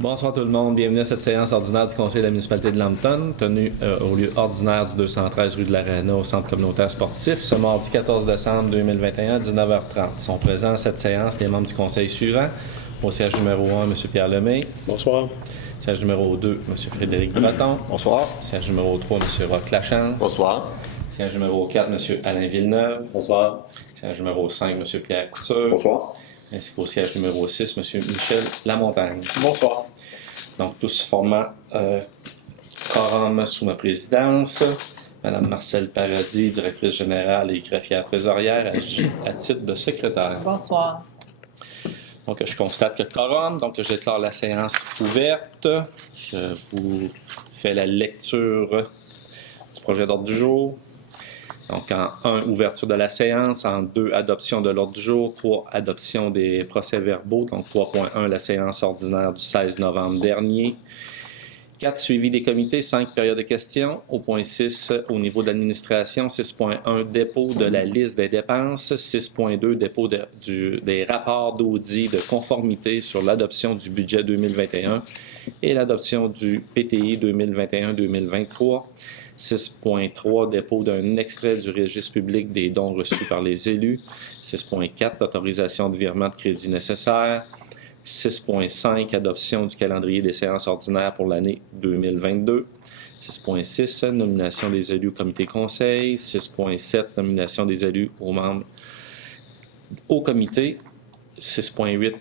Bonsoir tout le monde, bienvenue à cette séance ordinaire du Conseil de la municipalité de Lambton, tenue au lieu ordinaire du 213 rue de l'Arena au centre communautaire sportif, ce mardi 14 décembre 2021 à 19h30. Ils sont présents à cette séance les membres du Conseil suivant. Au siège numéro 1, M. Pierre Lemay. Bonsoir. Siège numéro 2, M. Frédéric Breton. Bonsoir. Siège numéro 3, M. Roch Lachance. Bonsoir. Siège numéro 4, M. Alain Villeneuve. Bonsoir. Siège numéro 5, M. Pierre Couture. Bonsoir. Ainsi qu'au siège numéro 6, M. Michel Lamontagne. Bonsoir. Donc, tous formant quorum sous ma présidence. Madame Marcelle Paradis, directrice générale et greffière trésorière à titre de secrétaire. Bonsoir. Donc, je constate que quorum, donc je déclare la séance ouverte. Je vous fais la lecture du projet d'ordre du jour. Donc, en 1, ouverture de la séance. En 2, adoption de l'ordre du jour. 3, adoption des procès-verbaux. Donc, 3.1, la séance ordinaire du 16 novembre dernier. 4, suivi des comités. 5, période de questions. Au point 6, au niveau de l'administration. 6.1, dépôt de la liste des dépenses. 6.2, dépôt des rapports d'audit de conformité sur l'adoption du budget 2021 et l'adoption du PTI 2021-2023. 6.3, dépôt d'un extrait du registre public des dons reçus par les élus. 6.4, autorisation de virement de crédit nécessaire. 6.5, adoption du calendrier des séances ordinaires pour l'année 2022. 6.6, nomination des élus au comité conseil. 6.7, nomination des élus aux membres au comité. 6.8,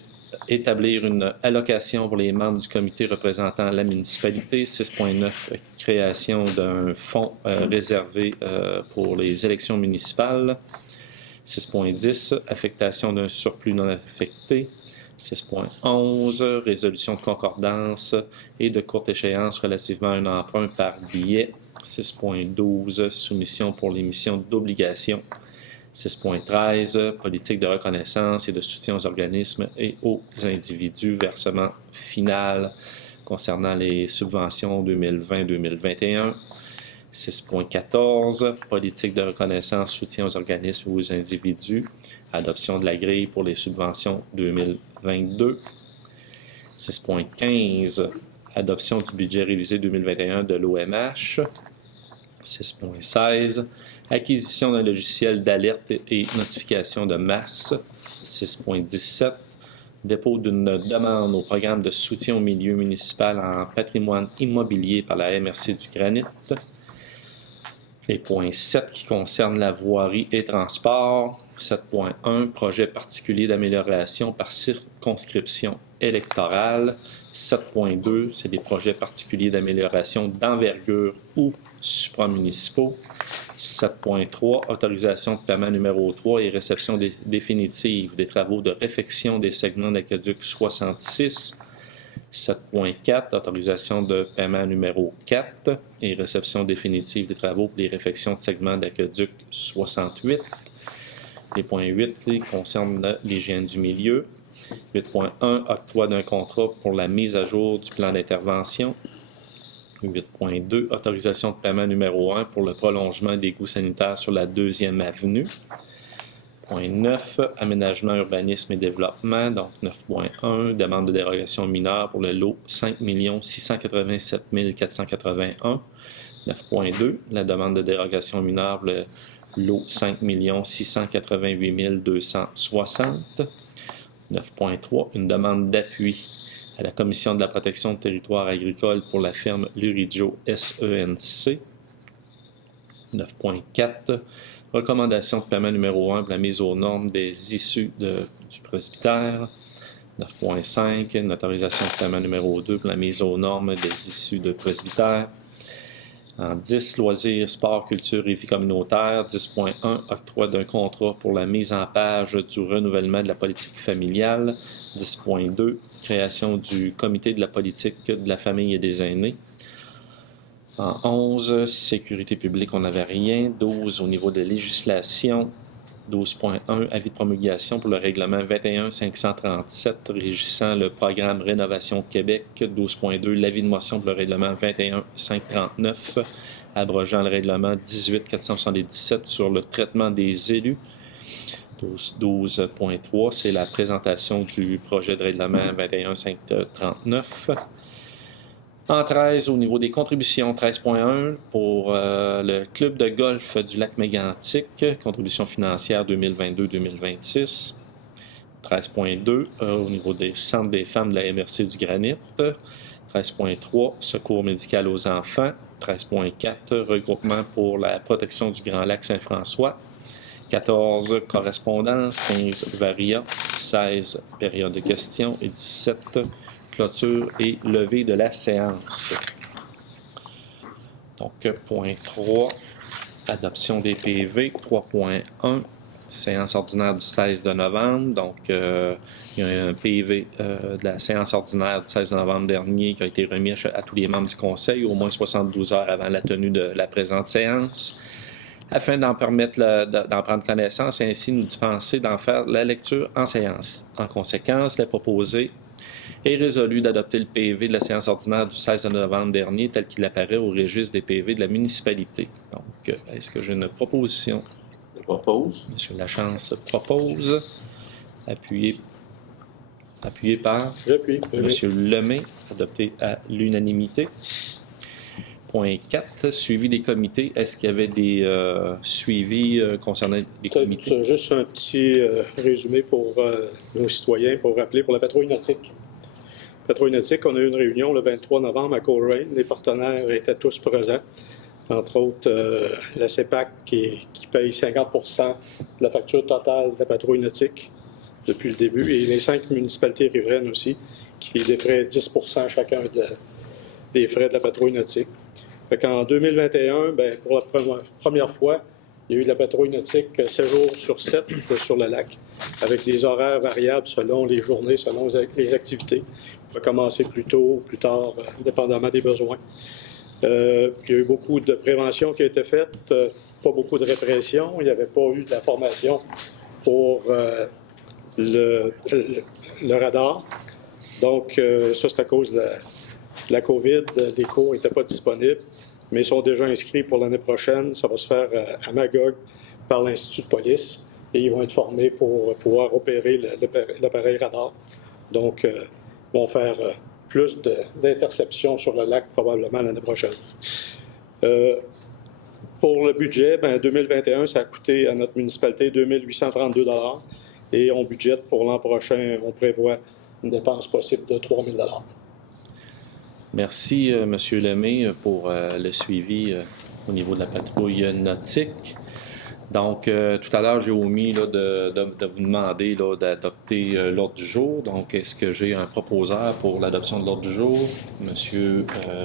établir une allocation pour les membres du comité représentant la municipalité. 6.9, création d'un fonds réservé pour les élections municipales. 6.10, affectation d'un surplus non affecté. 6.11, résolution de concordance et de courte échéance relativement à un emprunt par billet. 6.12, soumission pour l'émission d'obligations. 6.13, politique de reconnaissance et de soutien aux organismes et aux individus, versement final concernant les subventions 2020-2021. 6.14, politique de reconnaissance, soutien aux organismes et aux individus, adoption de la grille pour les subventions 2022. 6.15, adoption du budget révisé 2021 de l'OMH. 6.16, acquisition d'un logiciel d'alerte et notification de masse. 6.17, dépôt d'une demande au programme de soutien au milieu municipal en patrimoine immobilier par la MRC du Granit. Les points 7 qui concernent la voirie et transport. 7.1, projet particulier d'amélioration par circonscription électorale. 7.2, c'est des projets particuliers d'amélioration d'envergure ou supramunicipaux. 7.3, autorisation de paiement numéro 3 et réception définitive des travaux de réfection des segments d'aqueduc 66. 7.4, autorisation de paiement numéro 4 et réception définitive des travaux pour les réfections de segments d'aqueduc 68. Les points 8 concernent l'hygiène du milieu. 8.1, octroi d'un contrat pour la mise à jour du plan d'intervention. 8.2, autorisation de paiement numéro 1 pour le prolongement des coûts sanitaires sur la 2e avenue. Point 9, aménagement, urbanisme et développement. Donc 9.1, demande de dérogation mineure pour le lot 5 687 481. 9.2, la demande de dérogation mineure pour le lot 5 688 260. 9.3, une demande d'appui à la Commission de la protection de territoire agricole pour la firme Luridio SENC. 9.4, recommandation de paiement numéro 1 pour la mise aux normes des issues du presbytère. 9.5, une autorisation de paiement numéro 2 pour la mise aux normes des issues de presbytère. En 10, loisirs, sport, culture et vie communautaire. 10.1, octroi d'un contrat pour la mise en page du renouvellement de la politique familiale. 10.2, création du comité de la politique de la famille et des aînés. En 11, sécurité publique, on n'avait rien. 12, au niveau de la législation. 12.1, avis de promulgation pour le règlement 21-537 régissant le programme Rénovation Québec. 12.2, l'avis de motion pour le règlement 21-539 abrogeant le règlement 18-477 sur le traitement des élus. 12.3, c'est la présentation du projet de règlement 21.539. En 13, au niveau des contributions, 13.1 pour le club de golf du lac Mégantic, contribution financière 2022-2026. 13.2 au niveau des centres des femmes de la MRC du Granit. 13.3 secours médical aux enfants. 13.4 regroupement pour la protection du Grand Lac Saint-François. 14 correspondance, 15 variants, 16 période de questions et 17 clôture et levée de la séance. Donc, point 3, adoption des PV. 3.1, séance ordinaire du 16 de novembre. Donc, il y a un PV de la séance ordinaire du 16 novembre dernier qui a été remis à tous les membres du Conseil, au moins 72 heures avant la tenue de la présente séance, afin d'en prendre connaissance et ainsi nous dispenser d'en faire la lecture en séance. En conséquence, il est proposé et résolu d'adopter le PV de la séance ordinaire du 16 novembre dernier tel qu'il apparaît au registre des PV de la municipalité. Donc, est-ce que j'ai une proposition? Je propose. Monsieur Lachance propose. Appuyé par J'appuie. Monsieur Lemay, adopté à l'unanimité. Point 4, suivi des comités. Est-ce qu'il y avait des suivis concernant les comités? C'est juste un petit résumé pour nos citoyens, pour rappeler pour la patrouille nautique. Patrouille nautique, on a eu une réunion le 23 novembre à Coleraine. Les partenaires étaient tous présents. Entre autres, la CEPAC qui paye 50% de la facture totale de la patrouille nautique depuis le début, et les 5 municipalités riveraines aussi, qui défraient 10% chacun des frais de la patrouille nautique. En 2021, pour la première fois, il y a eu de la patrouille nautique 7 jours sur 7 sur le lac, avec des horaires variables selon les journées, selon les activités. On va commencer plus tôt ou plus tard, dépendamment des besoins. Il y a eu beaucoup de prévention qui a été faite, pas beaucoup de répression. Il n'y avait pas eu de la formation pour le radar. Donc, ça, c'est à cause de la COVID. Les cours n'étaient pas disponibles, mais ils sont déjà inscrits pour l'année prochaine. Ça va se faire à Magog par l'Institut de police et ils vont être formés pour pouvoir opérer l'appareil radar. Donc, ils vont faire plus d'interceptions sur le lac probablement l'année prochaine. Pour le budget, 2021, ça a coûté à notre municipalité 2 832 $ et on budgète pour l'an prochain, on prévoit une dépense possible de 3 000 $. Merci, M. Lemay, pour le suivi au niveau de la patrouille nautique. Donc, tout à l'heure, j'ai omis de vous demander d'adopter l'ordre du jour. Donc, est-ce que j'ai un proposeur pour l'adoption de l'ordre du jour? M.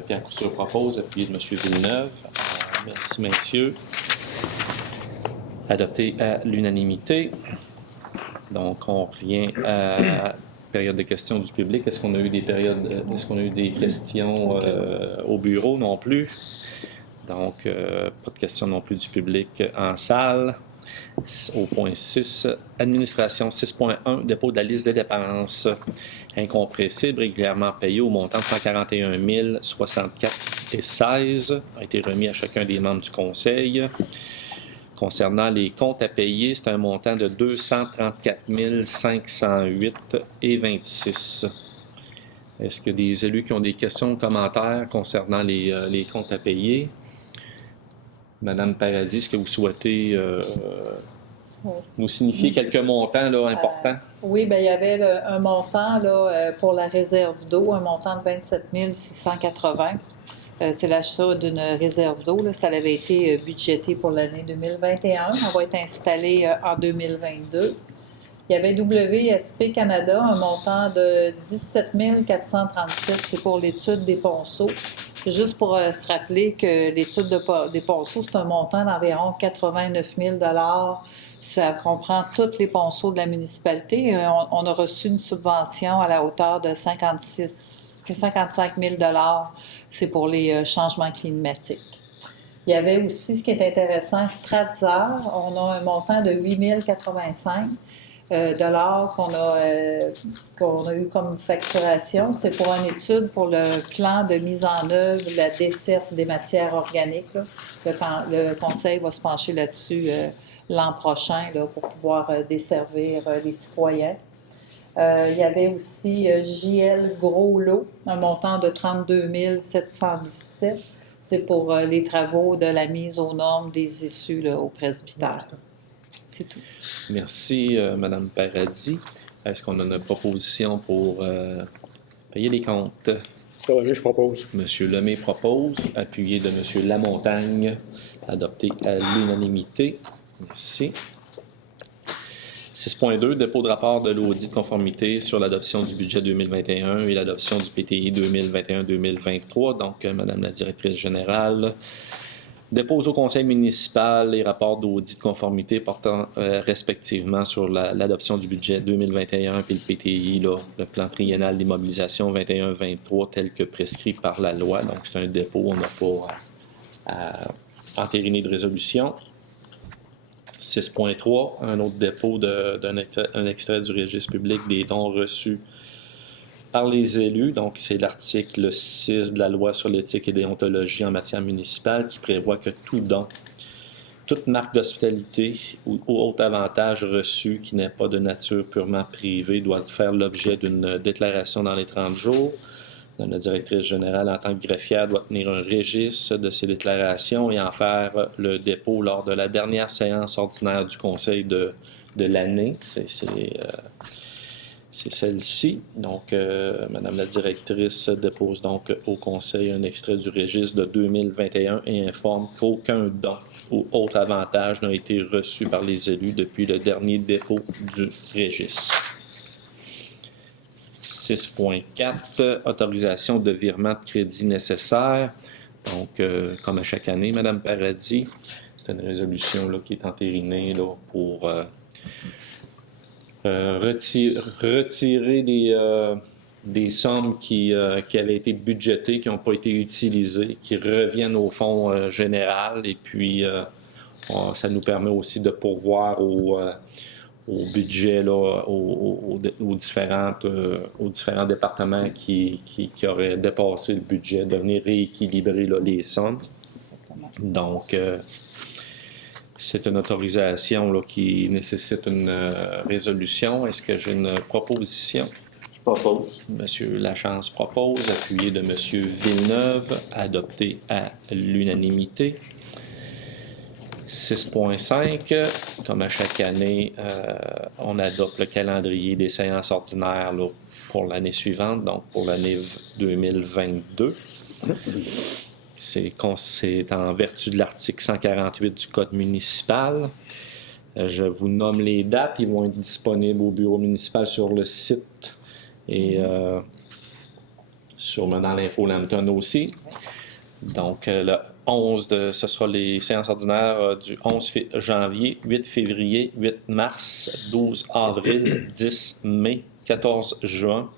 Pierre Couture propose, appuyé de M. Villeneuve. Merci, messieurs. Adopté à l'unanimité. Donc, on revient à période de questions du public. Est-ce qu'on a eu des questions au bureau? Non plus. Donc, pas de questions non plus du public en salle. Au point 6, administration 6.1, dépôt de la liste des dépenses incompressibles régulièrement payées au montant de 141 064,16 a été remis à chacun des membres du conseil. Concernant les comptes à payer, c'est un montant de 234 508,26. Est-ce qu'il y a des élus qui ont des questions ou commentaires concernant les comptes à payer? Madame Paradis, est-ce que vous souhaitez nous signifier quelques montants importants? Oui, il y avait un montant pour la réserve d'eau, un montant de 27 680. C'est l'achat d'une réserve d'eau. Ça avait été budgété pour l'année 2021. On va être installé en 2022. Il y avait WSP Canada, un montant de 17 437. C'est pour l'étude des ponceaux. C'est juste pour se rappeler que l'étude des ponceaux, c'est un montant d'environ 89 000 $. Ça comprend tous les ponceaux de la municipalité. On a reçu une subvention à la hauteur de 55 000 $. C'est pour les changements climatiques. Il y avait aussi, ce qui est intéressant, Stratzer. On a un montant de 8 085 $ qu'on a eu comme facturation. C'est pour une étude pour le plan de mise en œuvre de la desserte des matières organiques. Là. Le conseil va se pencher là-dessus l'an prochain là, pour pouvoir desservir les citoyens. Il y avait aussi JL Gros Lot, un montant de 32 717. C'est pour les travaux de la mise aux normes des issues là, au presbytère. C'est tout. Merci, Mme Paradis. Est-ce qu'on a une proposition pour payer les comptes? Je propose. M. Lemay propose, appuyé de M. Lamontagne, adopté à l'unanimité. Merci. 6.2, dépôt de rapport de l'audit de conformité sur l'adoption du budget 2021 et l'adoption du PTI 2021-2023. Donc, Madame la directrice générale dépose au conseil municipal les rapports d'audit de conformité portant respectivement sur l'adoption du budget 2021 et le PTI, là, le plan triennal d'immobilisation 21-23 tel que prescrit par la loi. Donc, c'est un dépôt, on n'a pas à entériner de résolution. 6.3, un autre dépôt d'un extrait du registre public des dons reçus par les élus. Donc, c'est l'article 6 de la loi sur l'éthique et déontologie en matière municipale qui prévoit que tout don, toute marque d'hospitalité ou autre avantage reçu qui n'est pas de nature purement privée doit faire l'objet d'une déclaration dans les 30 jours. La directrice générale, en tant que greffière, doit tenir un registre de ces déclarations et en faire le dépôt lors de la dernière séance ordinaire du conseil de l'année. C'est celle-ci. Donc, Madame la directrice dépose donc au conseil un extrait du registre de 2021 et informe qu'aucun don ou autre avantage n'a été reçu par les élus depuis le dernier dépôt du registre. 6.4, autorisation de virement de crédit nécessaire. Donc, comme à chaque année, Mme Paradis, c'est une résolution là, qui est entérinée là, pour retirer des sommes qui avaient été budgétées, qui n'ont pas été utilisées, qui reviennent au fonds général. Et puis, ça nous permet aussi de pourvoir au budget, là, aux différents départements qui auraient dépassé le budget, de venir rééquilibrer là, les sommes. Donc, c'est une autorisation là, qui nécessite une résolution. Est-ce que j'ai une proposition? Je propose. M. Lachance propose, appuyé de M. Villeneuve, adopté à l'unanimité. 6.5, comme à chaque année, on adopte le calendrier des séances ordinaires là, pour l'année suivante, donc pour l'année 2022. C'est en vertu de l'article 148 du Code municipal. Je vous nomme les dates. Ils vont être disponibles au bureau municipal sur le site et dans l'info Lambton aussi. Donc, le 11, ce sera les séances ordinaires du 11 janvier, 8 février, 8 mars, 12 avril, 10 mai, 14 juin,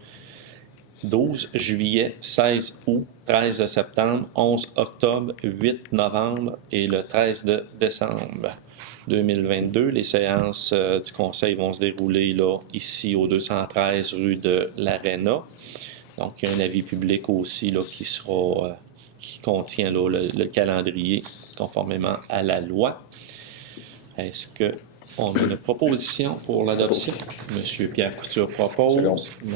12 juillet, 16 août, 13 septembre, 11 octobre, 8 novembre et le 13 de décembre 2022. Les séances du conseil vont se dérouler là, ici au 213 rue de l'Arena. Donc, il y a un avis public aussi là, qui contient là, le calendrier conformément à la loi. Est-ce qu'on a une proposition pour l'adoption? M. Pierre Couture propose. M.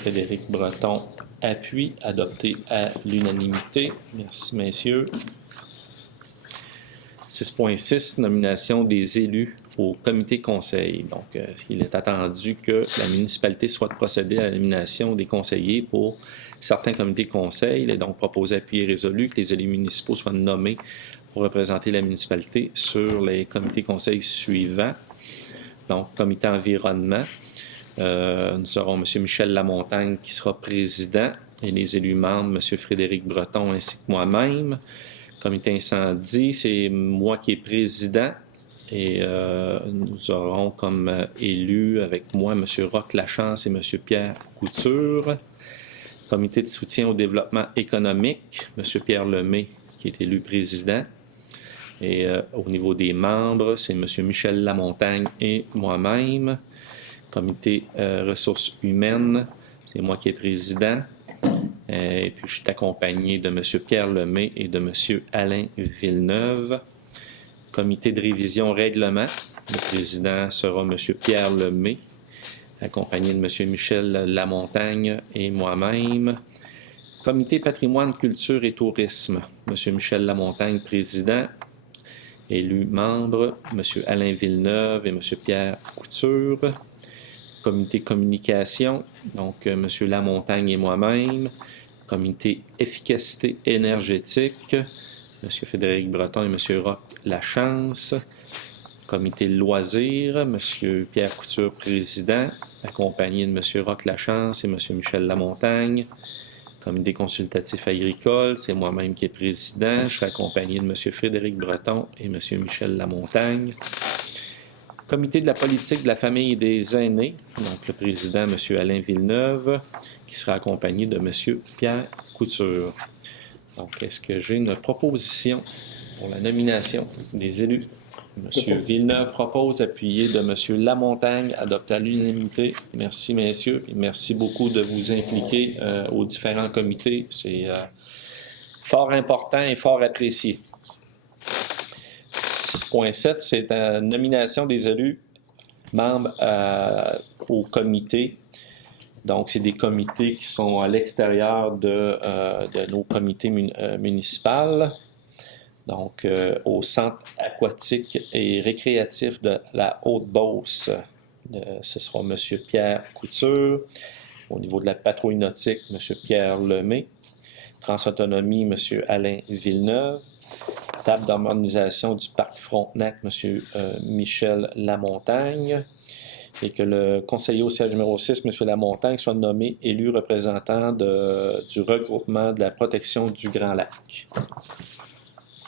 Frédéric Breton appuie, adopté à l'unanimité. Merci, messieurs. 6.6, nomination des élus au comité conseil. Donc, il est attendu que la municipalité souhaite procéder à la nomination des conseillers pour certains comités conseils. Il est donc proposé, appuyé et résolu que les élus municipaux soient nommés pour représenter la municipalité sur les comités conseils suivants. Donc, comité environnement, nous aurons M. Michel Lamontagne qui sera président et les élus membres, M. Frédéric Breton ainsi que moi-même. Comité incendie, c'est moi qui est président et nous aurons comme élus avec moi M. Roch Lachance et M. Pierre Couture. Comité de soutien au développement économique, M. Pierre Lemay qui est élu président. Et au niveau des membres, c'est M. Michel Lamontagne et moi-même. Comité ressources humaines, c'est moi qui est président. Et puis je suis accompagné de M. Pierre Lemay et de M. Alain Villeneuve. Comité de révision règlement. Le président sera M. Pierre Lemay, accompagné de M. Michel Lamontagne et moi-même. Comité patrimoine, culture et tourisme. M. Michel Lamontagne, président. Élu membre, M. Alain Villeneuve et M. Pierre Couture. Comité communication, donc M. Lamontagne et moi-même. Comité efficacité énergétique, M. Frédéric Breton et M. Roch Lachance. Comité loisirs, M. Pierre Couture, président, accompagné de M. Roch Lachance et M. Michel Lamontagne. Comité consultatif agricole, c'est moi-même qui est président. Je serai accompagné de M. Frédéric Breton et M. Michel Lamontagne. Comité de la politique de la famille et des aînés, donc le président, M. Alain Villeneuve, qui sera accompagné de M. Pierre Couture. Donc, est-ce que j'ai une proposition pour la nomination des élus? M. Villeneuve propose, appuyé de M. Lamontagne, adopté à l'unanimité. Merci, messieurs, et merci beaucoup de vous impliquer aux différents comités. C'est fort important et fort apprécié. 6.7, c'est la nomination des élus membres au comité. Donc, c'est des comités qui sont à l'extérieur de nos comités municipaux. Donc, au centre aquatique et récréatif de la Haute-Beauce, ce sera M. Pierre Couture. Au niveau de la patrouille nautique, M. Pierre Lemay. Transautonomie, M. Alain Villeneuve. Table d'harmonisation du parc Frontenac, M. Michel Lamontagne. Et que le conseiller au siège numéro 6, M. Lamontagne, soit nommé élu représentant du regroupement de la protection du Grand Lac.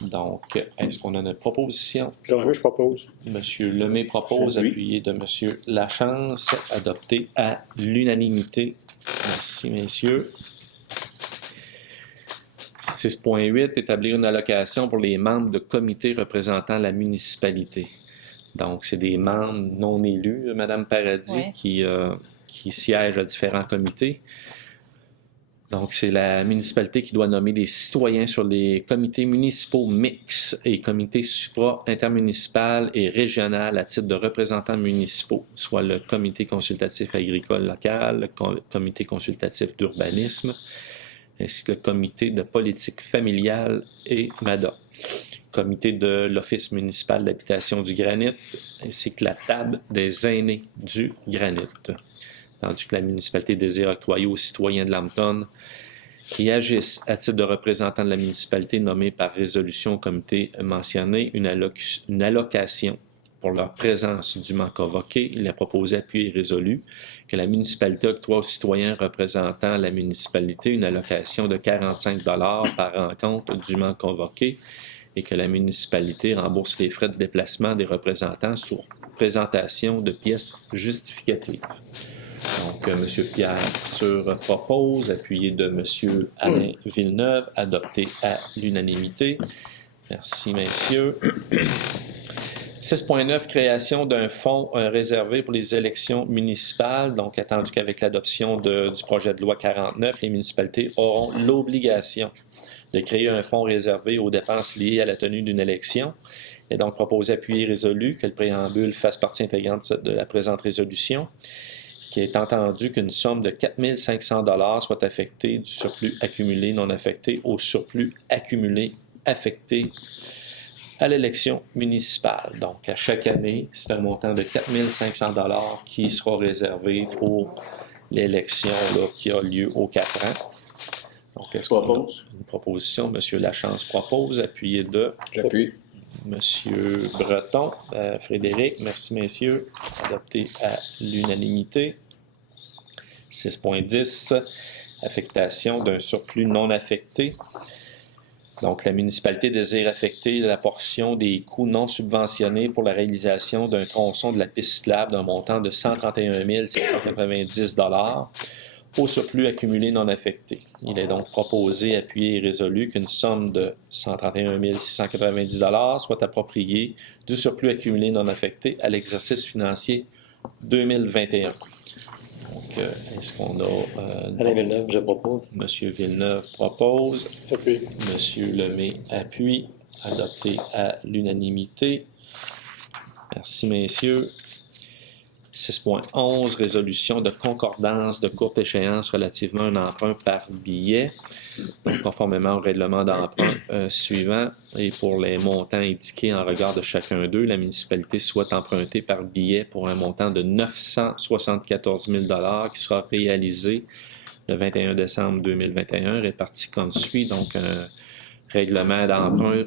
Donc, est-ce qu'on a une proposition? Je propose. M. Lemay propose, appuyé de M. Lachance, adopté à l'unanimité. Merci, messieurs. 6.8, établir une allocation pour les membres de comités représentant la municipalité. Donc, c'est des membres non élus, Mme Paradis, qui siègent à différents comités. Donc, c'est la municipalité qui doit nommer des citoyens sur les comités municipaux mixtes et comités supra-intermunicipal et régional à titre de représentants municipaux, soit le comité consultatif agricole local, le comité consultatif d'urbanisme, ainsi que le comité de politique familiale et MADA, comité de l'Office municipal d'habitation du Granit, ainsi que la table des aînés du Granit. Tandis que la municipalité désire octroyer aux citoyens de Lambton qui agissent à titre de représentants de la municipalité nommés par résolution au comité mentionné une allocation pour leur présence dûment convoquée. Il est proposé, appuyé et résolu, que la municipalité octroie aux citoyens représentant la municipalité une allocation de 45 $ par rencontre dûment convoquée et que la municipalité rembourse les frais de déplacement des représentants sur présentation de pièces justificatives. Donc, M. Pierre Couture propose, appuyé de M. Alain Villeneuve, adopté à l'unanimité. Merci, messieurs. 6.9, création d'un fonds réservé pour les élections municipales. Donc, attendu qu'avec l'adoption du projet de loi 49, les municipalités auront l'obligation de créer un fonds réservé aux dépenses liées à la tenue d'une élection. Il est donc proposé, appuyé et résolu, que le préambule fasse partie intégrante de la présente résolution, qui est entendu qu'une somme de 4 500 $ soit affectée du surplus accumulé non affecté au surplus accumulé affecté à l'élection municipale. Donc, à chaque année, c'est un montant de 4 500 $ qui sera réservé pour l'élection qui a lieu aux 4 ans. Donc, est-ce qu'on a une proposition? M. Lachance propose, appuyé de... J'appuie. M. Breton, Frédéric, merci messieurs, adopté à l'unanimité. 6.10, affectation d'un surplus non affecté. Donc, la municipalité désire affecter la portion des coûts non subventionnés pour la réalisation d'un tronçon de la piste cyclable d'un montant de 131 790 $ au surplus accumulé non affecté. Il est donc proposé, appuyé et résolu qu'une somme de 131 690 $ soit appropriée du surplus accumulé non affecté à l'exercice financier 2021. Donc, est-ce qu'on a... Alain Villeneuve, je propose. M. Villeneuve propose. Appuie. M. Lemay appuie. adopté à l'unanimité. Merci, messieurs. 6.11, résolution de concordance de courte échéance relativement à un emprunt par billet. Donc, conformément au règlement d'emprunt suivant et pour les montants indiqués en regard de chacun d'eux, la municipalité souhaite emprunter par billet pour un montant de 974 000 $ qui sera réalisé le 21 décembre 2021, réparti comme suit. Donc, un règlement d'emprunt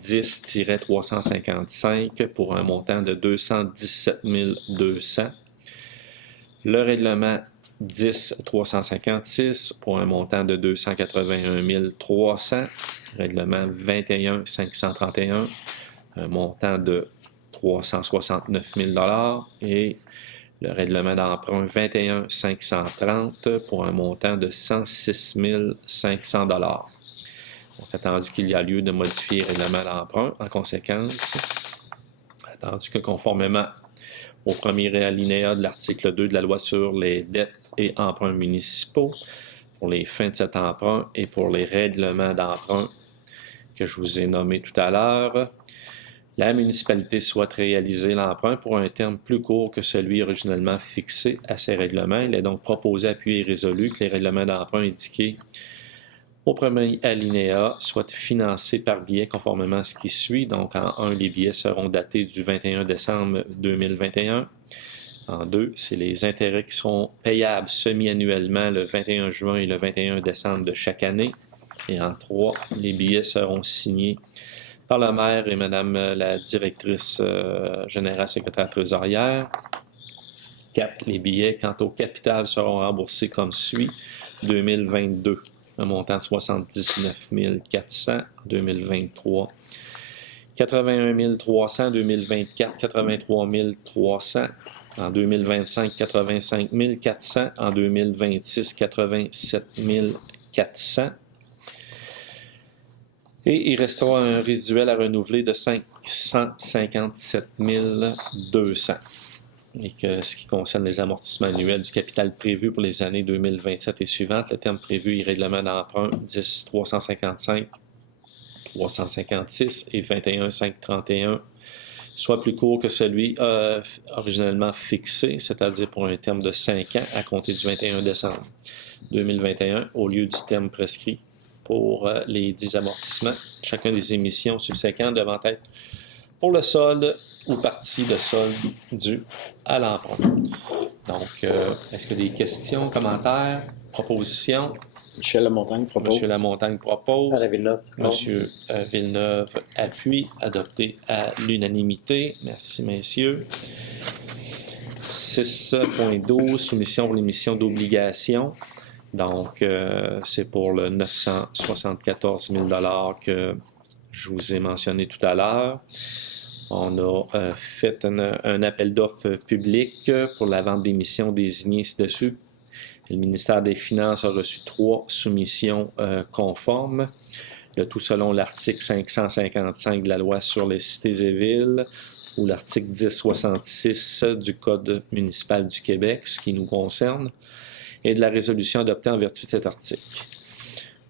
10-355 pour un montant de 217 200. Le règlement 10-356 pour un montant de 281 300. Règlement 21-531, un montant de 369 000 $. Et le règlement d'emprunt 21-530 pour un montant de 106 500 $. Donc, attendu qu'il y a lieu de modifier le règlement d'emprunt, en conséquence, attendu que conformément au premier alinéa de l'article 2 de la loi sur les dettes et emprunts municipaux, pour les fins de cet emprunt et pour les règlements d'emprunt que je vous ai nommés tout à l'heure, la municipalité souhaite réaliser l'emprunt pour un terme plus court que celui originellement fixé à ces règlements. Il est donc proposé, appuyé et résolu que les règlements d'emprunt indiqués au premier alinéa soient financés par billet conformément à ce qui suit. Donc, en 1, les billets seront datés du 21 décembre 2021. En 2, c'est les intérêts qui seront payables semi-annuellement le 21 juin et le 21 décembre de chaque année. Et en 3, les billets seront signés par le maire et Madame la directrice générale secrétaire trésorière. 4, les billets quant au capital seront remboursés comme suit. 2022, un montant de 79 400 en 2023. 81 300 en 2024, 83 300 en 2025, 85 400 en 2026, 87 400. Et il restera un résiduel à renouveler de 557 200. Et que ce qui concerne les amortissements annuels du capital prévu pour les années 2027 et suivantes, le terme prévu est règlement d'emprunt 10-355, 356 et 21-531, soit plus court que celui originellement fixé, c'est-à-dire pour un terme de 5 ans à compter du 21 décembre 2021, au lieu du terme prescrit pour les 10 amortissements. Chacun des émissions subséquentes devant être pour le solde ou partie de solde due à l'emprunt. Donc, est-ce qu'il y a des questions, commentaires, propositions? Michel Lamontagne propose. Monsieur Lamontagne propose. À la Villeneuve. Monsieur Villeneuve appuie, adopté à l'unanimité. Merci, messieurs. 6.12, soumission pour l'émission d'obligations. Donc, c'est pour le 974 000 $ que je vous ai mentionné tout à l'heure. On a fait un appel d'offres public pour la vente d'émissions désignées ci-dessus. Le ministère des Finances a reçu 3 soumissions conformes, le tout selon l'article 555 de la loi sur les cités et villes ou l'article 1066 du Code municipal du Québec, ce qui nous concerne, et de la résolution adoptée en vertu de cet article.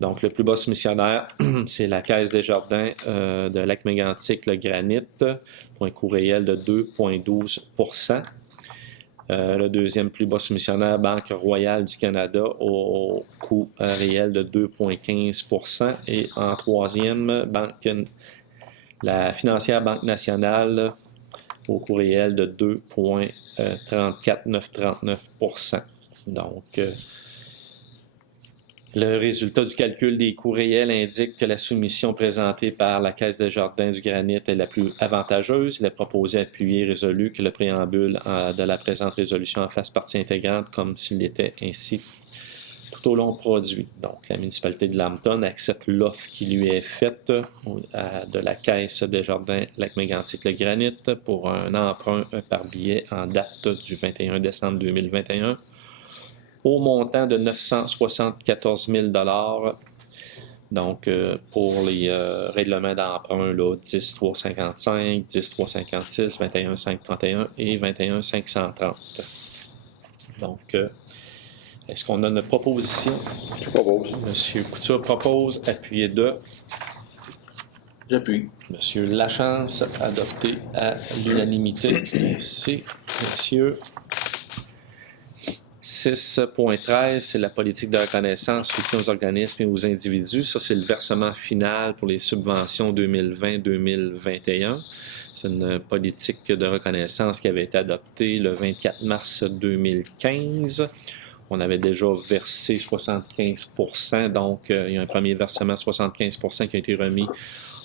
Donc, le plus bas soumissionnaire, c'est la Caisse des Jardins de Lac-Mégantic, le Granit, pour un coût réel de 2,12 %. Le deuxième plus bas soumissionnaire, Banque Royale du Canada, au coût réel de 2,15 %. Et en troisième, la financière Banque Nationale, au coût réel de 2,34939 %. Donc, le résultat du calcul des coûts réels indique que la soumission présentée par la Caisse des Jardins du Granit est la plus avantageuse. Il est proposé, appuyé et résolu que le préambule de la présente résolution en fasse partie intégrante comme s'il était ainsi tout au long produit. Donc, la municipalité de Lambton accepte l'offre qui lui est faite de la Caisse des Jardins Lac-Mégantic le Granit pour un emprunt par billet en date du 21 décembre 2021 au montant de 974 000 $. Donc, pour les règlements d'emprunt, 10-355, 10-356, 21-531 et 21-530. Donc, est-ce qu'on a une proposition? Je propose. Monsieur Couture propose, appuyé de. J'appuie. Monsieur Lachance, adopté à l'unanimité. Merci, messieurs. 6.13, c'est la politique de reconnaissance, soutien aux organismes et aux individus. Ça, c'est le versement final pour les subventions 2020-2021. C'est une politique de reconnaissance qui avait été adoptée le 24 mars 2015. On avait déjà versé 75%, donc il y a un premier versement de 75% qui a été remis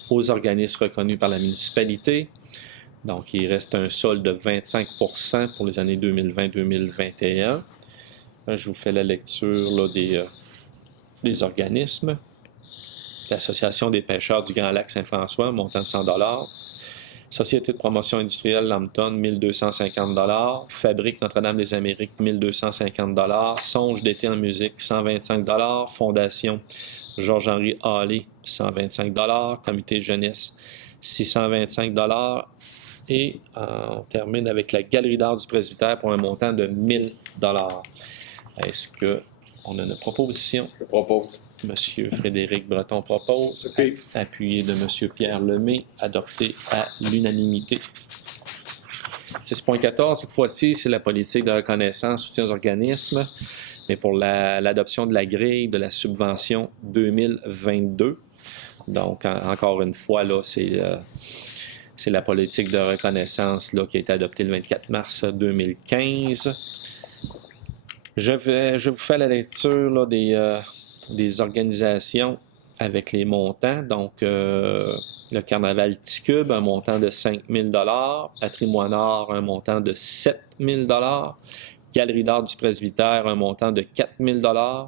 aux organismes reconnus par la municipalité. Donc, il reste un solde de 25% pour les années 2020-2021. Je vous fais la lecture là, des organismes. L'Association des pêcheurs du Grand Lac Saint-François, montant de 100 $. Société de promotion industrielle Lambton, 1250 $. Fabrique Notre-Dame-des-Amériques, 1250 $. Songe d'été en musique, 125 $. Fondation Georges-Henri Hallé, 125 $. Comité jeunesse, 625 $. Et on termine avec la Galerie d'art du presbytère pour un montant de 1000 $. Est-ce qu'on a une proposition? Je propose. Monsieur Frédéric Breton propose, appuyé de Monsieur Pierre Lemay, adopté à l'unanimité. 6.14, cette fois-ci, c'est la politique de reconnaissance, soutien aux organismes, mais pour l'adoption de la grille de la subvention 2022. Donc, encore une fois, là, c'est la politique de reconnaissance là, qui a été adoptée le 24 mars 2015. Je vous fais la lecture là, des organisations avec les montants. Donc, le Carnaval Ticube, un montant de 5 000 $. Patrimoine Art, un montant de 7 000 $. Galerie d'art du presbytère, un montant de 4 000 $.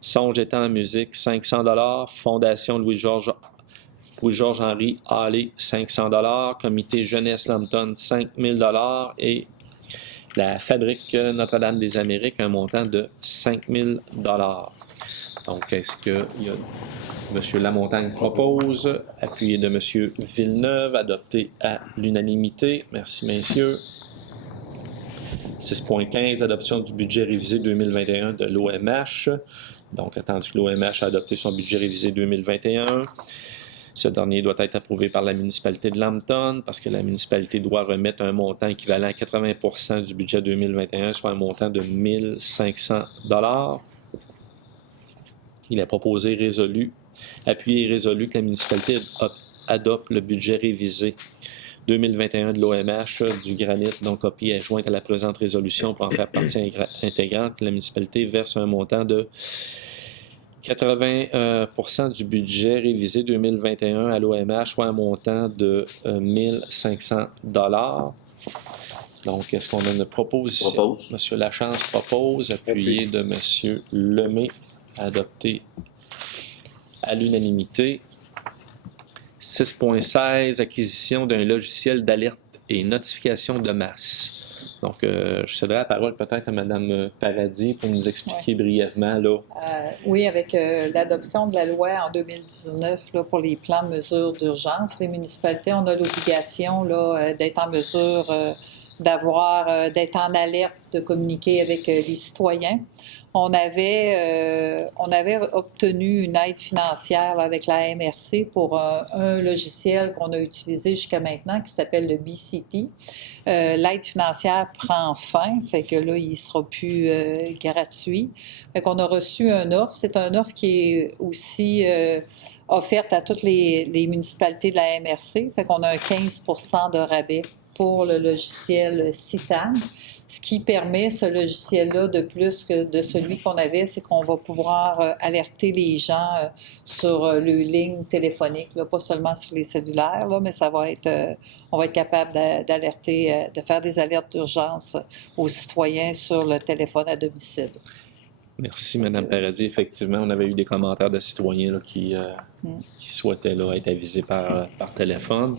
Songe étant en musique, 500 $. Fondation Louis-Georges-Henri Hallé, 500 $. Comité Jeunesse Lambton, 5 000 $. Et la Fabrique Notre-Dame-des-Amériques, un montant de 5 000 $. Donc, est-ce que M. Lamontagne propose, appuyé de M. Villeneuve, adopté à l'unanimité? Merci, messieurs. 6.15, adoption du budget révisé 2021 de l'OMH. Donc, attendu que l'OMH a adopté son budget révisé 2021. Ce dernier doit être approuvé par la municipalité de Lambton parce que la municipalité doit remettre un montant équivalent à 80% du budget 2021, soit un montant de 1 500 $. Il est proposé, résolu, appuyé et résolu que la municipalité adopte le budget révisé 2021 de l'OMH du granit, dont copie est jointe à la présente résolution pour en faire partie intégrante. La municipalité verse un montant de 80% du budget révisé 2021 à l'OMH, soit un montant de 1 500 $. Donc, est-ce qu'on a une proposition? Propose. M. Lachance propose, appuyé de M. Lemay, adopté à l'unanimité. 6.16, acquisition d'un logiciel d'alerte et notification de masse. Donc, je céderai la parole peut-être à Mme Paradis pour nous expliquer brièvement. Là. Oui, avec l'adoption de la loi en 2019 là, pour les plans de mesures d'urgence, les municipalités ont l'obligation d'être en mesure d'être en alerte, de communiquer avec les citoyens. On avait obtenu une aide financière là, avec la MRC pour un logiciel qu'on a utilisé jusqu'à maintenant qui s'appelle le BCT. L'aide financière prend fin, fait que là, il ne sera plus gratuit. Fait qu'on a reçu une offre. C'est une offre qui est aussi offerte à toutes les municipalités de la MRC. Fait qu'on a un 15 % de rabais pour le logiciel CITAM. Ce qui permet ce logiciel-là de plus que de celui qu'on avait, c'est qu'on va pouvoir alerter les gens sur les lignes téléphoniques, là, pas seulement sur les cellulaires, là, mais ça va être, on va être capable d'alerter, de faire des alertes d'urgence aux citoyens sur le téléphone à domicile. Merci, Mme Paradis. Effectivement, on avait eu des commentaires de citoyens là, qui souhaitaient là, être avisés par téléphone.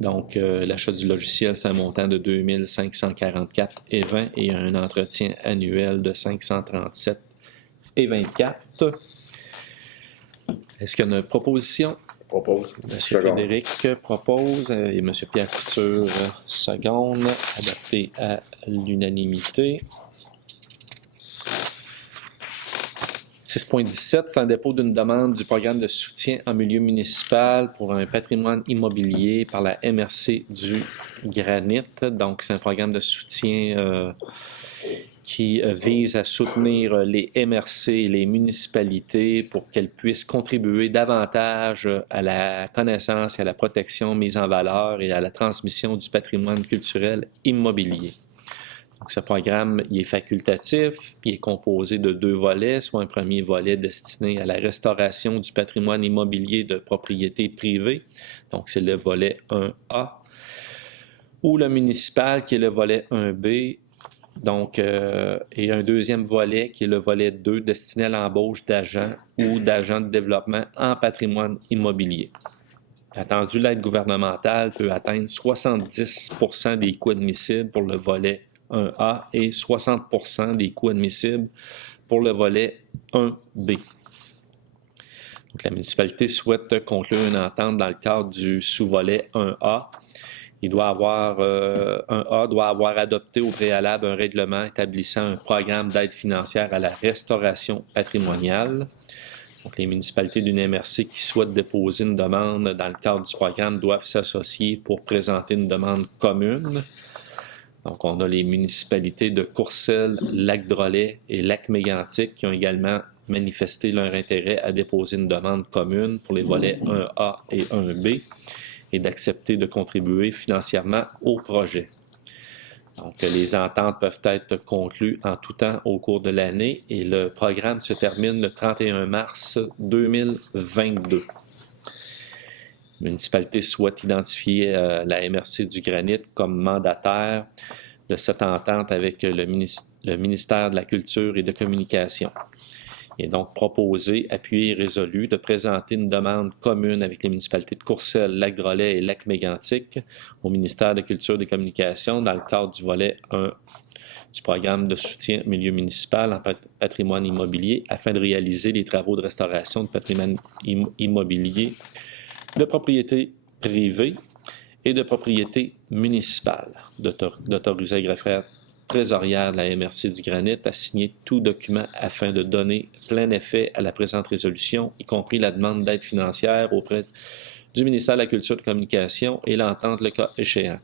Donc, l'achat du logiciel, c'est un montant de 2 544,20 et un entretien annuel de 537,24. Est-ce qu'il y a une proposition? Propose. M. Frédéric propose et M. Pierre Couture seconde, adopté à l'unanimité. 6.17, c'est un dépôt d'une demande du programme de soutien en milieu municipal pour un patrimoine immobilier par la MRC du Granit. Donc, c'est un programme de soutien qui vise à soutenir les MRC et les municipalités pour qu'elles puissent contribuer davantage à la connaissance et à la protection mise en valeur et à la transmission du patrimoine culturel immobilier. Donc, ce programme il est facultatif, il est composé de 2 volets, soit un premier volet destiné à la restauration du patrimoine immobilier de propriété privée, donc c'est le volet 1A, ou le municipal qui est le volet 1B, donc, et un deuxième volet qui est le volet 2 destiné à l'embauche d'agents ou d'agents de développement en patrimoine immobilier. Attendu, l'aide gouvernementale peut atteindre 70% des coûts admissibles pour le volet 1A et 60% des coûts admissibles pour le volet 1B. Donc, la municipalité souhaite conclure une entente dans le cadre du sous-volet 1A. Il doit avoir, 1A doit avoir adopté au préalable un règlement établissant un programme d'aide financière à la restauration patrimoniale. Donc, les municipalités d'une MRC qui souhaitent déposer une demande dans le cadre du programme doivent s'associer pour présenter une demande commune. Donc, on a les municipalités de Courcelles, Lac-Drolet et Lac-Mégantic qui ont également manifesté leur intérêt à déposer une demande commune pour les volets 1A et 1B et d'accepter de contribuer financièrement au projet. Donc, les ententes peuvent être conclues en tout temps au cours de l'année et le programme se termine le 31 mars 2022. La municipalité souhaite identifier la MRC du Granit comme mandataire de cette entente avec le ministère de la Culture et de Communication. Il est donc proposé, appuyé et résolu de présenter une demande commune avec les municipalités de Courcelles, Lac-Drolet et Lac-Mégantic au ministère de la Culture et des Communications dans le cadre du volet 1 du programme de soutien milieu municipal en patrimoine immobilier afin de réaliser les travaux de restauration de patrimoine immobilier de propriété privée et de propriété municipale, d'autoriser le greffier trésorière de la MRC du Granit à signer tout document afin de donner plein effet à la présente résolution, y compris la demande d'aide financière auprès du ministère de la Culture et de la Communication et l'entente le cas échéant.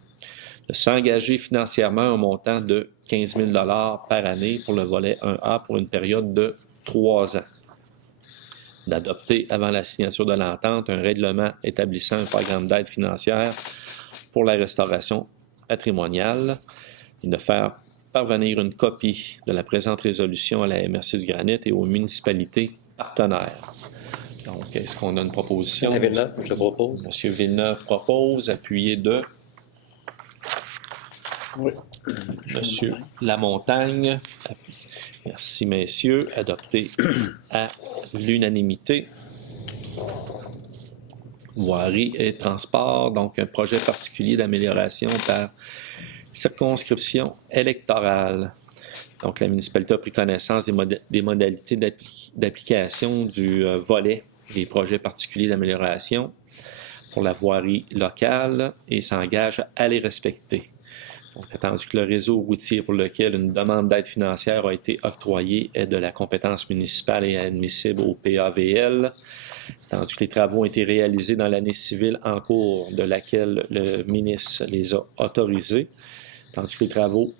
De s'engager financièrement un montant de 15 000 $ par année pour le volet 1A pour une période de 3 ans. D'adopter avant la signature de l'entente un règlement établissant un programme d'aide financière pour la restauration patrimoniale et de faire parvenir une copie de la présente résolution à la MRC du Granit et aux municipalités partenaires. Donc, est-ce qu'on a une proposition? M. Villeneuve, je propose. M. Villeneuve propose, appuyé de Oui. M. Lamontagne. Merci, messieurs. Adopté à l'unanimité. Voirie et transport, donc un projet particulier d'amélioration par circonscription électorale. Donc, la municipalité a pris connaissance des modalités d'application du volet des projets particuliers d'amélioration pour la voirie locale et s'engage à les respecter. Donc, attendu que le réseau routier pour lequel une demande d'aide financière a été octroyée est de la compétence municipale et admissible au PAVL, attendu que les travaux ont été réalisés dans l'année civile en cours de laquelle le ministre les a autorisés, tandis que les travaux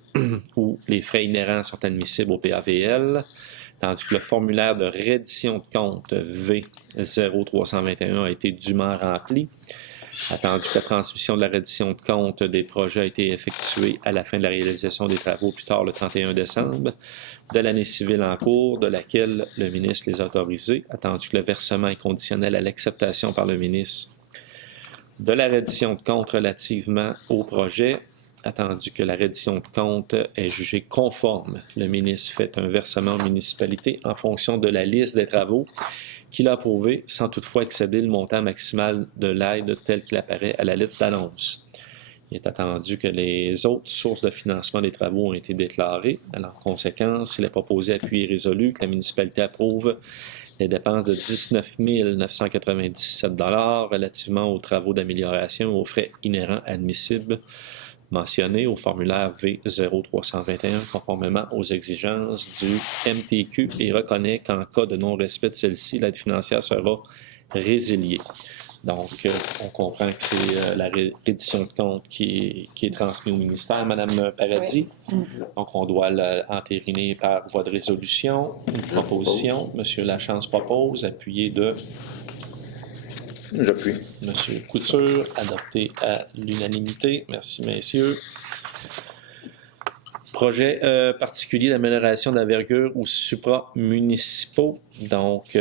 ou les frais inhérents sont admissibles au PAVL, tandis que le formulaire de reddition de compte V0321 a été dûment rempli, attendu que la transmission de la reddition de compte des projets a été effectuée à la fin de la réalisation des travaux, plus tard le 31 décembre, de l'année civile en cours, de laquelle le ministre les a autorisés, attendu que le versement est conditionnel à l'acceptation par le ministre de la reddition de compte relativement au projet, attendu que la reddition de compte est jugée conforme. Le ministre fait un versement aux municipalités en fonction de la liste des travaux qu'il a approuvé, sans toutefois excéder le montant maximal de l'aide tel qu'il apparaît à la lettre d'annonce. Il est attendu que les autres sources de financement des travaux ont été déclarées. Alors, en conséquence, il est proposé, appuyé et résolu, que la municipalité approuve les dépenses de 19 997 $ relativement aux travaux d'amélioration et aux frais inhérents admissibles mentionné au formulaire V0321 conformément aux exigences du MTQ et reconnaît qu'en cas de non-respect de celle-ci, l'aide financière sera résiliée. Donc, on comprend que c'est la reddition de compte qui est transmise au ministère, Mme Paradis. Oui. Donc, on doit l'entériner par voie de résolution. Une proposition. M. Lachance propose, appuyé de J'appuie. M. Couture, adopté à l'unanimité. Merci, messieurs. Projet particulier d'amélioration d'envergure ou supramunicipaux. Donc,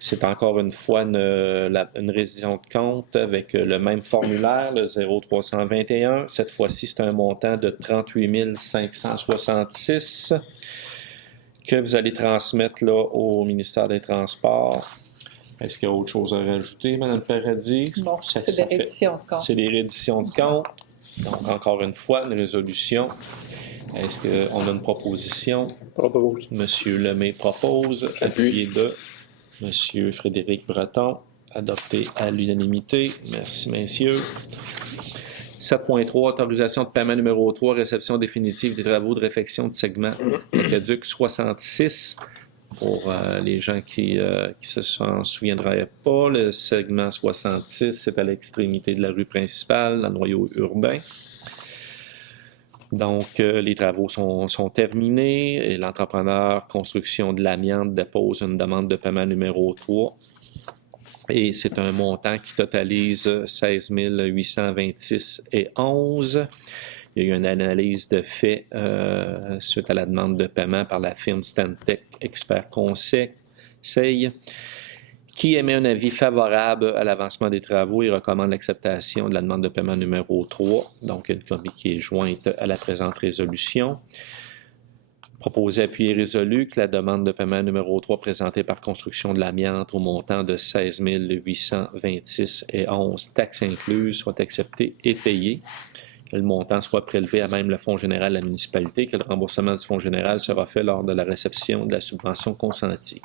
c'est encore une fois une révision de compte avec le même formulaire, le 0321. Cette fois-ci, c'est un montant de 38 566 que vous allez transmettre là, au ministère des Transports. Est-ce qu'il y a autre chose à rajouter, Mme Paradis? Non, c'est des redditions de compte. C'est des redditions de compte. Donc, encore une fois, une résolution. Est-ce qu'on a une proposition? Propose. M. Lemay propose, appuyé de M. Frédéric Breton, adopté à l'unanimité. Merci, messieurs. 7.3, autorisation de paiement numéro 3, réception définitive des travaux de réfection de segment aqueduc 66. Pour les gens qui se souviendraient pas, le segment 66, c'est à l'extrémité de la rue principale, dans le noyau urbain. Donc, les travaux sont terminés et l'entrepreneur Construction de l'Amiante dépose une demande de paiement numéro 3. Et c'est un montant qui totalise 16 826,11. Il y a eu une analyse de fait suite à la demande de paiement par la firme Stantec Expert Conseil, qui émet un avis favorable à l'avancement des travaux et recommande l'acceptation de la demande de paiement numéro 3, donc une copie qui est jointe à la présente résolution. Proposé, appuyé, résolu que la demande de paiement numéro 3 présentée par Construction de l'Amiante au montant de 16 826,11 taxes incluses soit acceptée et payée. Que le montant soit prélevé à même le Fonds général de la municipalité, que le remboursement du Fonds général sera fait lors de la réception de la subvention consentie.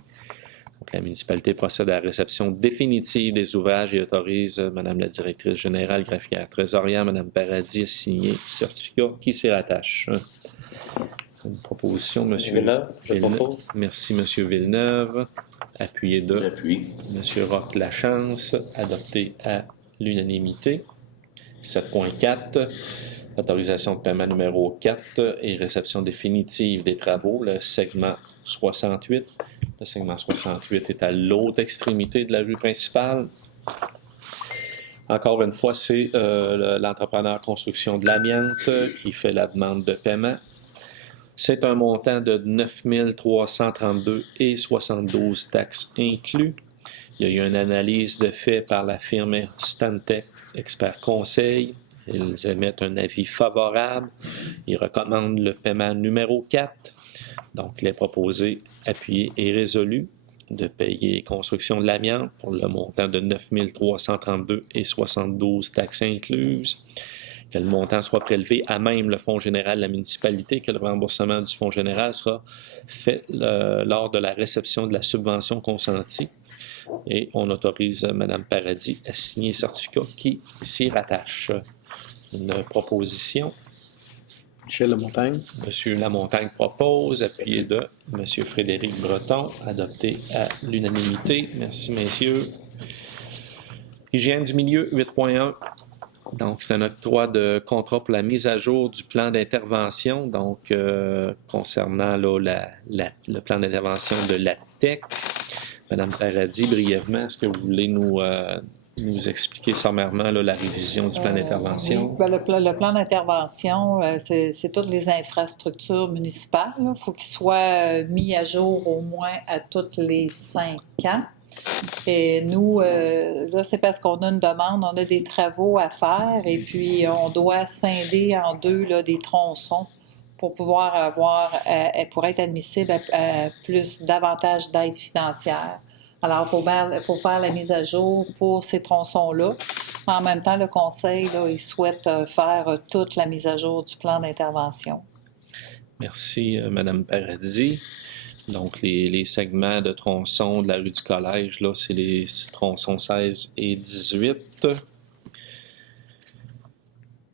Donc, la municipalité procède à la réception définitive des ouvrages et autorise Mme la directrice générale, graphière trésorière, Mme Paradis, à signer le certificat qui s'y rattache. Une proposition, M. Villeneuve, je propose. Merci, M. Villeneuve. Appuyé de J'appuie. M. Roch-Lachance, adopté à l'unanimité. 7.4, autorisation de paiement numéro 4 et réception définitive des travaux, le segment 68. Le segment 68 est à l'autre extrémité de la rue principale. Encore une fois, c'est l'entrepreneur Construction de l'Amiante qui fait la demande de paiement. C'est un montant de 9 332,72 taxes inclus. Il y a eu une analyse de fait par la firme Stantec Expert Conseil. Ils émettent un avis favorable. Ils recommandent le paiement numéro 4. Donc, il est proposé, appuyé et résolu de payer Construction de l'Amiante pour le montant de 9 332,72 taxes incluses. Que le montant soit prélevé à même le Fonds général de la municipalité, que le remboursement du Fonds général sera fait lors de la réception de la subvention consentie. Et on autorise Mme Paradis à signer le certificat qui s'y rattache. Une proposition. Michel Lamontagne. M. Lamontagne propose, appuyé de M. Frédéric Breton, adopté à l'unanimité. Merci, messieurs. Hygiène du milieu 8.1. Donc, c'est un octroi de contrat pour la mise à jour du plan d'intervention. Donc, concernant là, le plan d'intervention de la TEC. Madame Paradis, brièvement, est-ce que vous voulez nous expliquer sommairement là, la révision du plan d'intervention? Oui. Ben, le plan d'intervention, c'est toutes les infrastructures municipales. Il faut qu'il soit mis à jour au moins à tous les 5 ans. Et nous, là, c'est parce qu'on a une demande, on a des travaux à faire et puis on doit scinder en deux là, des tronçons pour pouvoir avoir, pour être admissible à davantage d'aide financière. Alors, il faut faire la mise à jour pour ces tronçons-là. En même temps, le Conseil, là, il souhaite faire toute la mise à jour du plan d'intervention. Merci, Mme Paradis. Donc, les segments de tronçons de la rue du Collège, là, c'est les tronçons 16 et 18.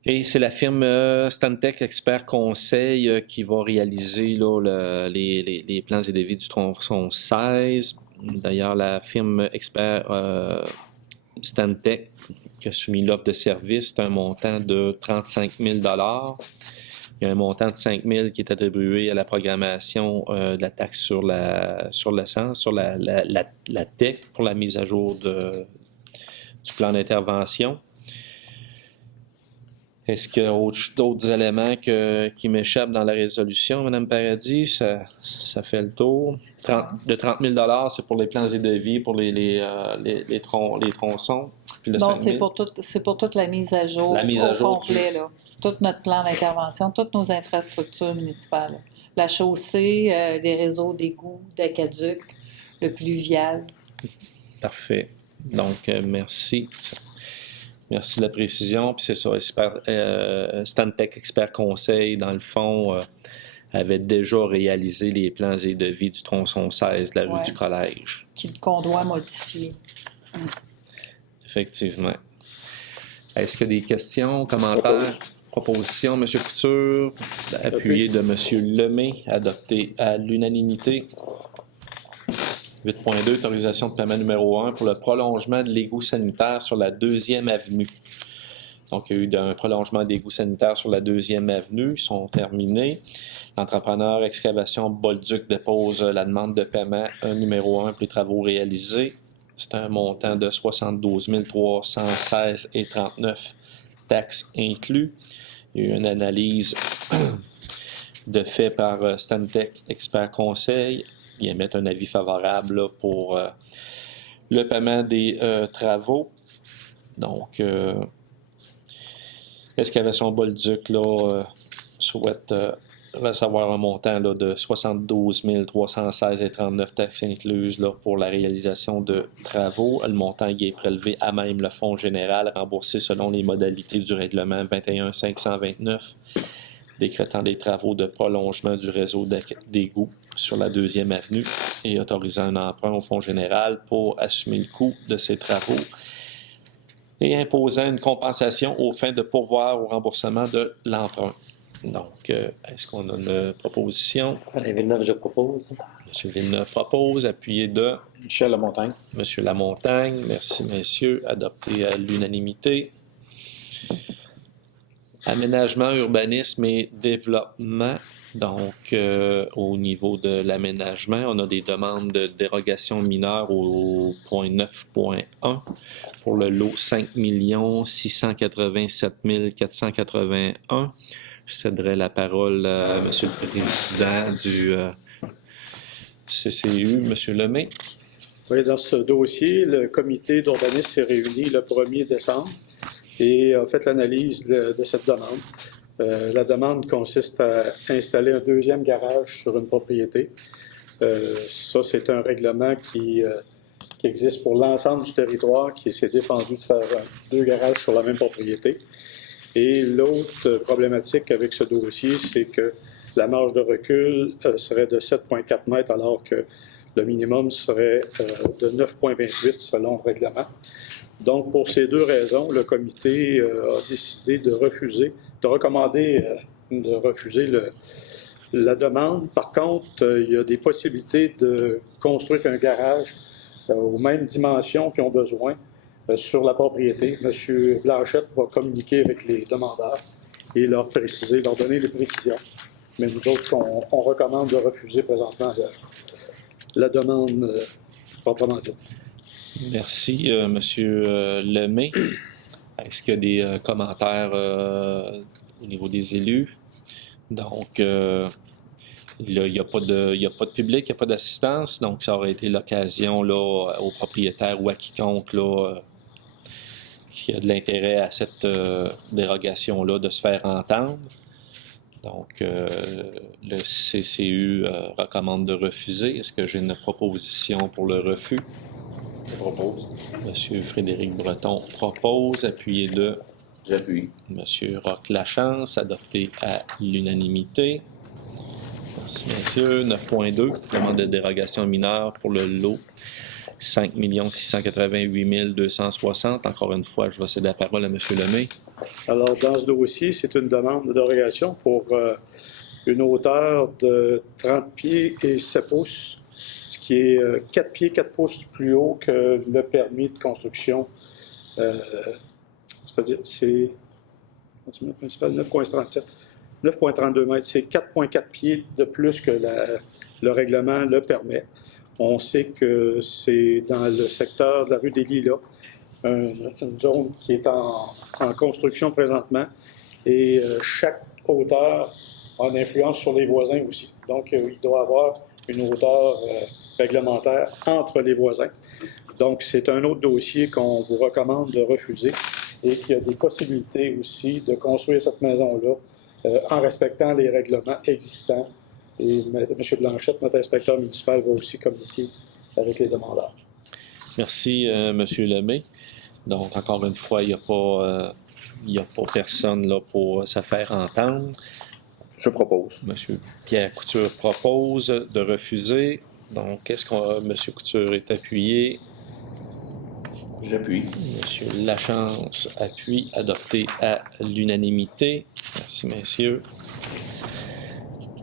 Et c'est la firme Stantec Expert Conseil qui va réaliser là, les plans et devis du tronçon 16. D'ailleurs, la firme Expert Stantec qui a soumis l'offre de service, c'est un montant de 35 000 $. Il y a un montant de 5 000 qui est attribué à la programmation de la taxe sur l'essence, sur la TEC pour la mise à jour du plan d'intervention. Est-ce qu'il y a d'autres éléments qui m'échappent dans la résolution, Mme Paradis? Ça fait le tour. De 30 000 $, c'est pour les plans et devis, pour les tronçons. Puis le Non, 5 000. c'est pour toute la mise à jour, complet, là. Tout notre plan d'intervention, toutes nos infrastructures municipales. La chaussée, les réseaux d'égouts, d'aqueducs, le pluvial. Parfait. Donc, merci. Merci de la précision. Puis c'est ça, Stantec Expert Conseil, dans le fond, avait déjà réalisé les plans et devis du tronçon 16 de la rue du Collège. Qu'on doit modifier. Effectivement. Est-ce qu'il y a des questions, commentaires, propositions, M. Couture, appuyé de M. Lemay, adopté à l'unanimité. 8.2, autorisation de paiement numéro 1 pour le prolongement de l'égout sanitaire sur la 2e avenue. Donc, il y a eu un prolongement d'égout sanitaire sur la 2e avenue. Ils sont terminés. L'entrepreneur Excavation Bolduc dépose la demande de paiement numéro 1 pour les travaux réalisés. C'est un montant de 72 316,39 taxes inclus. Il y a eu une analyse de fait par Stantec Expert Conseil. Ils émettent un avis favorable là, pour le paiement des travaux. Donc, Excavation Bolduc là, souhaite recevoir un montant là, de 72 316,39 taxes incluses là, pour la réalisation de travaux. Le montant y est prélevé à même le fonds général, remboursé selon les modalités du règlement 21.529, décrétant des travaux de prolongement du réseau d'égouts sur la 2e avenue et autorisant un emprunt au fonds général pour assumer le coût de ces travaux et imposant une compensation aux fins de pourvoir au remboursement de l'emprunt. Donc, est-ce qu'on a une proposition? Alain Villeneuve, je propose. M. Villeneuve propose, appuyé de Michel Lamontagne. M. Lamontagne. Merci, messieurs. Adopté à l'unanimité. Aménagement, urbanisme et développement. Donc, au niveau de l'aménagement, on a des demandes de dérogation mineure au point 9.1 pour le lot 5 687 481. Je céderai la parole à M. le Président du CCU, M. Lemay. Oui, dans ce dossier, le comité d'urbanisme s'est réuni le 1er décembre et a fait l'analyse de cette demande. La demande consiste à installer un 2e garage sur une propriété. Ça, c'est un règlement qui existe pour l'ensemble du territoire, qui s'est défendu de faire 2 garages sur la même propriété. Et l'autre problématique avec ce dossier, c'est que la marge de recul serait de 7,4 mètres, alors que le minimum serait de 9,28 selon le règlement. Donc, pour ces 2 raisons, le comité a décidé de recommander de refuser la demande. Par contre, il y a des possibilités de construire un garage aux mêmes dimensions qu'ils ont besoin sur la propriété. M. Blanchette va communiquer avec les demandeurs et leur donner les précisions. Mais nous autres, on recommande de refuser présentement la demande proprement dite. Merci, M. Lemay. Est-ce qu'il y a des commentaires au niveau des élus? Donc, il n'y a pas de public, il n'y a pas d'assistance, donc ça aurait été l'occasion là, aux propriétaires ou à quiconque là, qui a de l'intérêt à cette dérogation-là de se faire entendre. Donc, le CCU recommande de refuser. Est-ce que j'ai une proposition pour le refus? Je propose. M. Frédéric Breton propose, appuyé de J'appuie. M. Roch-Lachance, adopté à l'unanimité. Merci, messieurs. 9.2, demande de dérogation mineure pour le lot 5 688 260. Encore une fois, je vais céder la parole à M. Lemay. Alors, dans ce dossier, c'est une demande de dérogation pour une hauteur de 30 pieds et 7 pouces, ce qui est 4 pieds, 4 pouces plus haut que le permis de construction. C'est-à-dire, c'est principal 9,37, 9,32 mètres. C'est 4,4 pieds de plus que le règlement le permet. On sait que c'est dans le secteur de la rue des Lilas, une zone qui est en construction présentement, et chaque hauteur a une influence sur les voisins aussi. Donc, il doit y avoir une hauteur réglementaire entre les voisins. Donc, c'est un autre dossier qu'on vous recommande de refuser et qu'il y a des possibilités aussi de construire cette maison-là en respectant les règlements existants. Et M. Blanchette, notre inspecteur municipal, va aussi communiquer avec les demandeurs. Merci, M. Lemay. Donc, encore une fois, il n'y a pas personne là pour se faire entendre. Je propose. M. Pierre Couture propose de refuser. Donc, est-ce que M. Couture est appuyé? J'appuie. M. Lachance appuie, adopté à l'unanimité. Merci, messieurs.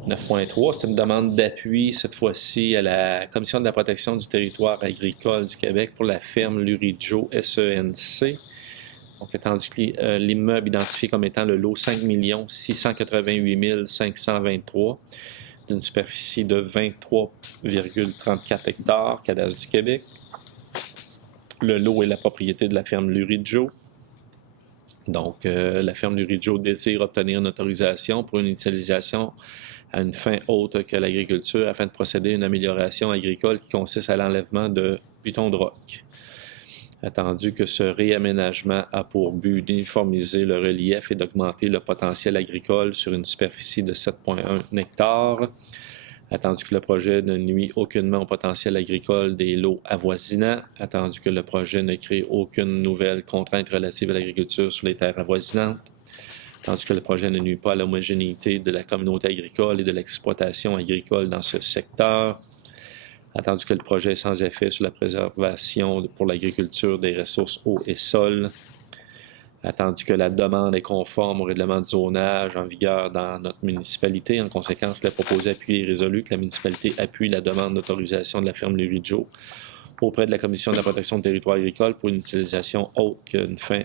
9.3, c'est une demande d'appui, cette fois-ci, à la Commission de la protection du territoire agricole du Québec pour la ferme Lurijo SENC. Donc, étendu que l'immeuble identifié comme étant le lot 5 688 523 d'une superficie de 23,34 hectares, cadastre du Québec. Le lot est la propriété de la ferme Lurijo. Donc, la ferme Lurijo désire obtenir une autorisation pour une utilisation à une fin autre que l'agriculture afin de procéder à une amélioration agricole qui consiste à l'enlèvement de butons de roc. Attendu que ce réaménagement a pour but d'uniformiser le relief et d'augmenter le potentiel agricole sur une superficie de 7,1 hectares. Attendu que le projet ne nuit aucunement au potentiel agricole des lots avoisinants. Attendu que le projet ne crée aucune nouvelle contrainte relative à l'agriculture sur les terres avoisinantes. Tandis que le projet ne nuit pas à l'homogénéité de la communauté agricole et de l'exploitation agricole dans ce secteur. Attendu que le projet est sans effet sur la préservation pour l'agriculture des ressources eau et sol. Attendu que la demande est conforme au règlement de zonage en vigueur dans notre municipalité. En conséquence, le proposé appuyé est résolu que la municipalité appuie la demande d'autorisation de la ferme Lurijo auprès de la Commission de la protection du territoire agricole pour une utilisation autre qu'une fin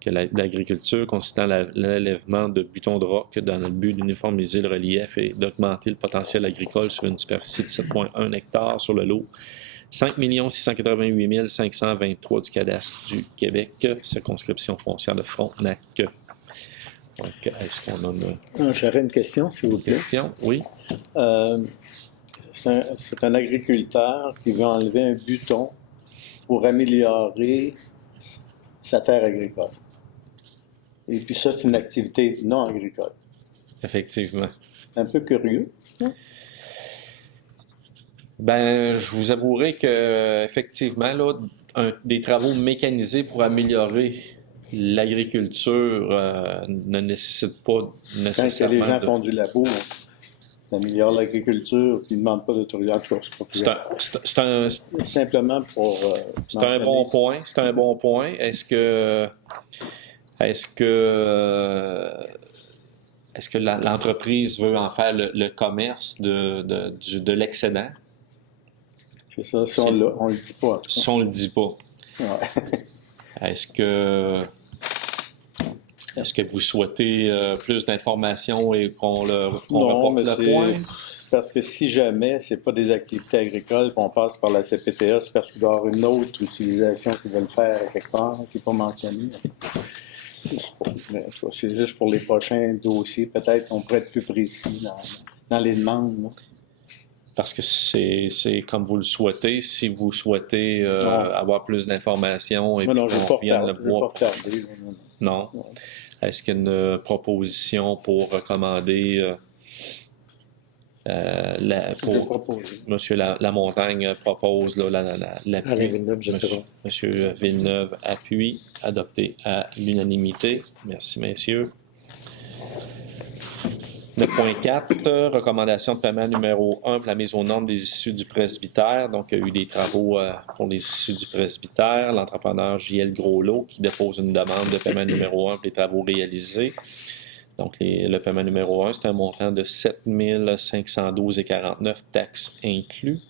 que l'agriculture consistant à l'enlèvement de butons de roc dans le but d'uniformiser le relief et d'augmenter le potentiel agricole sur une superficie de 7,1 hectares sur le lot 5 688 523 du cadastre du Québec, circonscription foncière de Frontenac. Donc, est-ce qu'on a J'aurais une question, s'il vous une plaît. question? Oui. C'est un agriculteur qui veut enlever un buton pour améliorer sa terre agricole. Et puis ça, c'est une activité non agricole. Effectivement. Un peu curieux. Ben, je vous avouerai que effectivement, là, des travaux mécanisés pour améliorer l'agriculture ne nécessitent pas Quand nécessairement. les gens font du labo, ils améliorent l'agriculture, puis ils ne demandent pas d'autorisation. C'est un Simplement pour. C'est un bon point. C'est un bon point. Est-ce que l'entreprise veut en faire le commerce de l'excédent? C'est ça, si on ne le dit pas. En tout cas. Si on le dit pas. Ouais. Est-ce que vous souhaitez plus d'informations et qu'on Non, mais reporte le point? c'est parce que si jamais c'est pas des activités agricoles, puis on passe par la CPTA, c'est parce qu'il doit y avoir une autre utilisation qu'ils veulent faire quelque part, qui n'est pas mentionnée. C'est juste pour les prochains dossiers. Peut-être qu'on pourrait être plus précis dans les demandes. Là. Parce que c'est comme vous le souhaitez. Si vous souhaitez avoir plus d'informations et non, je ne qu'on revienne le vais voir. pas retarder. Non. Est-ce qu'il y a une proposition pour recommander Monsieur Lamontagne propose l'appui. Alain Villeneuve, je sais pas. Monsieur Villeneuve appuie, adopté à l'unanimité. Merci, messieurs. 9.4, recommandation de paiement numéro 1 pour la mise aux normes des issues du presbytère. Donc, il y a eu des travaux pour les issues du presbytère. L'entrepreneur J.L. Groslot qui dépose une demande de paiement numéro 1 pour les travaux réalisés. Donc, le paiement numéro 1, c'est un montant de 7 512,49 taxes inclus.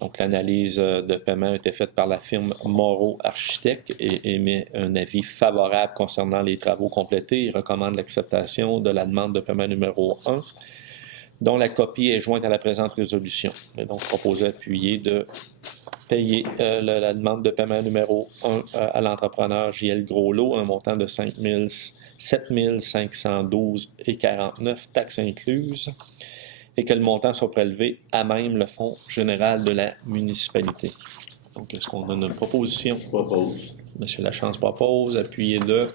Donc, l'analyse de paiement a été faite par la firme Moreau Architectes et émet un avis favorable concernant les travaux complétés. Il recommande l'acceptation de la demande de paiement numéro 1, dont la copie est jointe à la présente résolution. Et donc, proposé appuyer de payer la demande de paiement numéro 1 à l'entrepreneur J.L. Groslot, un montant de 7 512,49 taxes incluses, et que le montant soit prélevé à même le fonds général de la municipalité. Donc, est-ce qu'on donne une proposition? Je propose. M. Lachance propose, appuyé de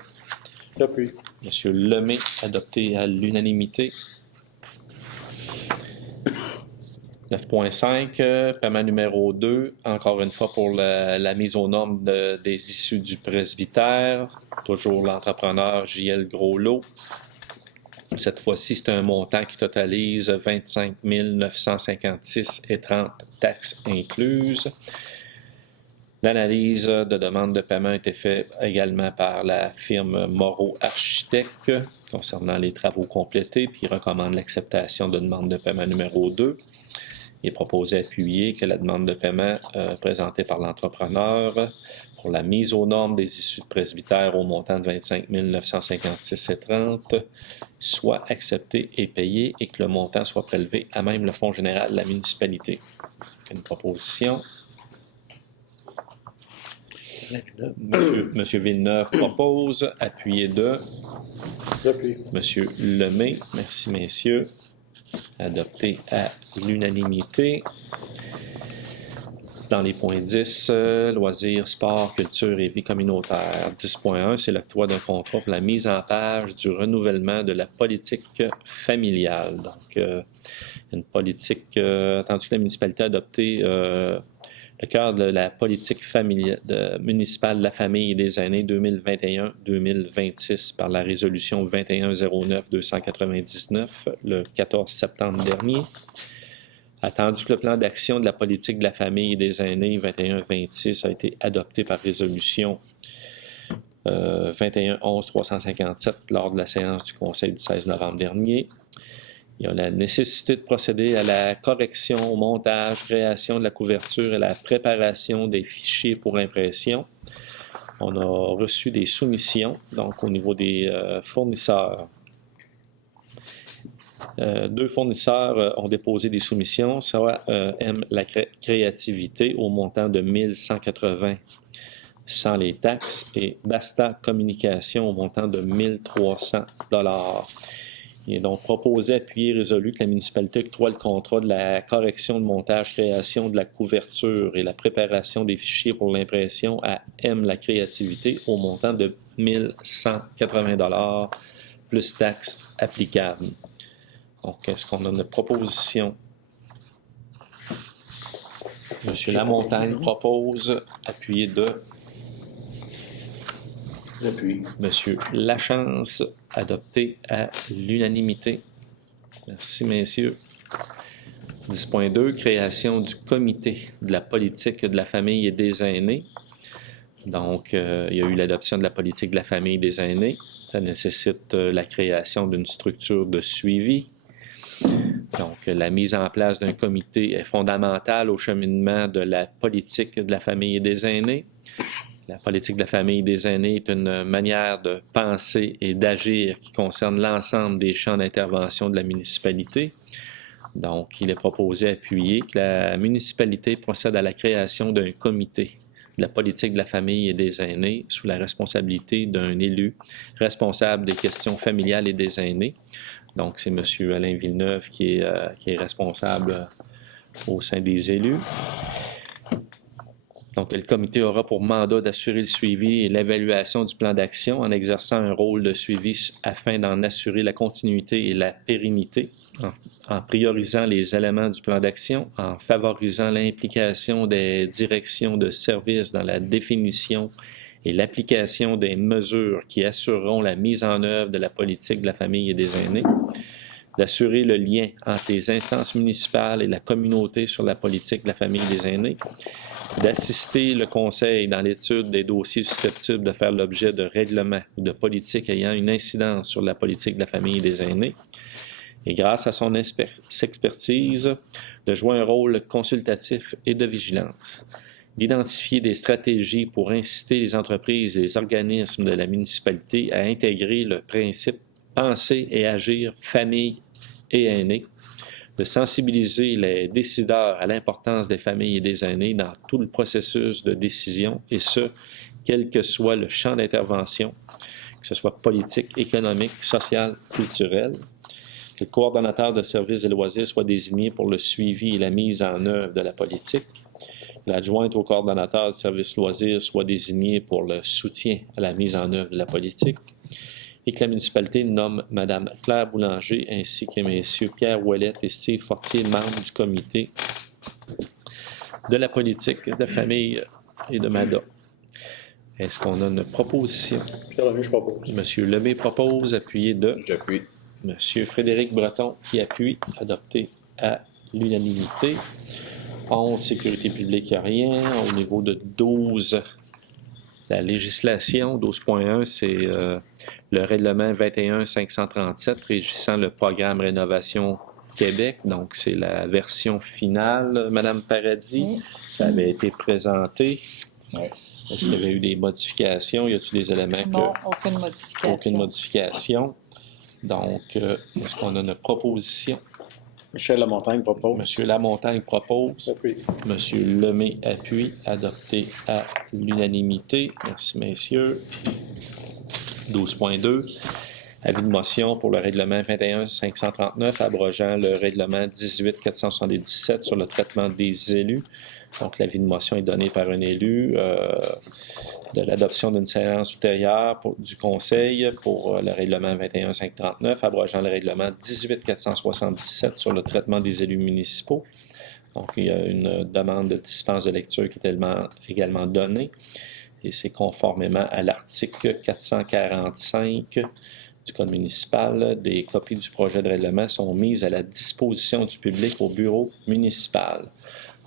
J'appuie. M. Lemay, adopté à l'unanimité. 9.5, paiement numéro 2, encore une fois pour la mise aux normes des issues du presbytère. Toujours l'entrepreneur J.L. Groslot. Cette fois-ci, c'est un montant qui totalise 25 956,30 taxes incluses. L'analyse de demande de paiement a été faite également par la firme Moreau Architectes concernant les travaux complétés, puis recommande l'acceptation de demande de paiement numéro 2. Il est proposé appuyer que la demande de paiement présentée par l'entrepreneur pour la mise aux normes des issues de presbytère au montant de 25 956,30 soit acceptée et payée et que le montant soit prélevé à même le fonds général de la municipalité. Une proposition. Monsieur Villeneuve propose, appuyé de J'appuie. Monsieur Lemay. Merci, messieurs. Adopté à l'unanimité. Dans les points 10, loisirs, sport, culture et vie communautaire. 10.1, c'est l'octroi d'un contrat pour la mise en page du renouvellement de la politique familiale. Donc, une politique, attendu que la municipalité a adopté le cœur de la politique municipale de la famille et des aînés 2021-2026 par la résolution 2109-299 le 14 septembre dernier. Attendu que le plan d'action de la politique de la famille et des aînés 21-26 a été adopté par résolution 21-11-357 lors de la séance du Conseil du 16 novembre dernier. Il y a la nécessité de procéder à la correction, au montage, création de la couverture et la préparation des fichiers pour impression. On a reçu des soumissions, donc au niveau des fournisseurs. 2 fournisseurs ont déposé des soumissions, soit M la créativité au montant de 1180 sans les taxes et Basta Communication au montant de 1300 $. Il est donc proposé, appuyé et résolu que la municipalité octroie le contrat de la correction de montage, création de la couverture et la préparation des fichiers pour l'impression à M la créativité au montant de 1180 $ plus taxes applicables. Donc, est-ce qu'on a une proposition? Monsieur Lamontagne propose, appuyé de J'appuie. Monsieur Lachance, adopté à l'unanimité. Merci, messieurs. 10.2, création du comité de la politique de la famille et des aînés. Donc, il y a eu l'adoption de la politique de la famille et des aînés. Ça nécessite la création d'une structure de suivi. Donc, la mise en place d'un comité est fondamentale au cheminement de la politique de la famille et des aînés. La politique de la famille et des aînés est une manière de penser et d'agir qui concerne l'ensemble des champs d'intervention de la municipalité. Donc, il est proposé, appuyer que la municipalité procède à la création d'un comité de la politique de la famille et des aînés sous la responsabilité d'un élu responsable des questions familiales et des aînés. Donc, c'est M. Alain Villeneuve qui est responsable au sein des élus. Donc, le comité aura pour mandat d'assurer le suivi et l'évaluation du plan d'action en exerçant un rôle de suivi afin d'en assurer la continuité et la pérennité, en priorisant les éléments du plan d'action, en favorisant l'implication des directions de services dans la définition et l'application des mesures qui assureront la mise en œuvre de la politique de la famille et des aînés. d'assurer le lien entre les instances municipales et la communauté sur la politique de la famille des aînés, d'assister le Conseil dans l'étude des dossiers susceptibles de faire l'objet de règlements ou de politiques ayant une incidence sur la politique de la famille des aînés, et grâce à son expertise, de jouer un rôle consultatif et de vigilance, d'identifier des stratégies pour inciter les entreprises et les organismes de la municipalité à intégrer le principe « penser et agir famille et aînés », de sensibiliser les décideurs à l'importance des familles et des aînés dans tout le processus de décision, et ce, quel que soit le champ d'intervention, que ce soit politique, économique, social, culturel, que le coordonnateur de services et loisirs soit désigné pour le suivi et la mise en œuvre de la politique, que l'adjointe au coordonnateur de services loisirs soit désignée pour le soutien à la mise en œuvre de la politique, et que la municipalité nomme Mme Claire Boulanger ainsi que Messieurs Pierre Ouellette et Steve Fortier, membres du comité de la politique de famille et de MADA. Est-ce qu'on a une proposition? Pierre Lemay, je propose. Monsieur Lemay propose, appuyé de J'appuie. Monsieur Frédéric Breton qui appuie, adopté à l'unanimité. 11, sécurité publique, il n'y a rien. Au niveau de 12, la législation, 12.1, c'est le règlement 21-537 régissant le programme Rénovation Québec. Donc, c'est la version finale, Madame Paradis. Oui. Ça avait été présenté. Oui. Est-ce qu'il y avait eu des modifications? Y a-t-il des éléments que... Non, aucune modification. Aucune modification. Donc, est-ce qu'on a une proposition? Michel Lamontagne propose. Monsieur Lamontagne propose. Appuie. Monsieur Lemay appuie. Adopté à l'unanimité. Merci, messieurs. 12.2. Avis de motion pour le règlement 21-539 abrogeant le règlement 18-477 sur le traitement des élus. Donc, l'avis de motion est donné par un élu de l'adoption d'une séance ultérieure du Conseil pour le règlement 21-539, abrogeant le règlement 18-477 sur le traitement des élus municipaux. Donc, il y a une demande de dispense de lecture qui est également donnée, et c'est conformément à l'article 445 du Code municipal. Des copies du projet de règlement sont mises à la disposition du public au bureau municipal.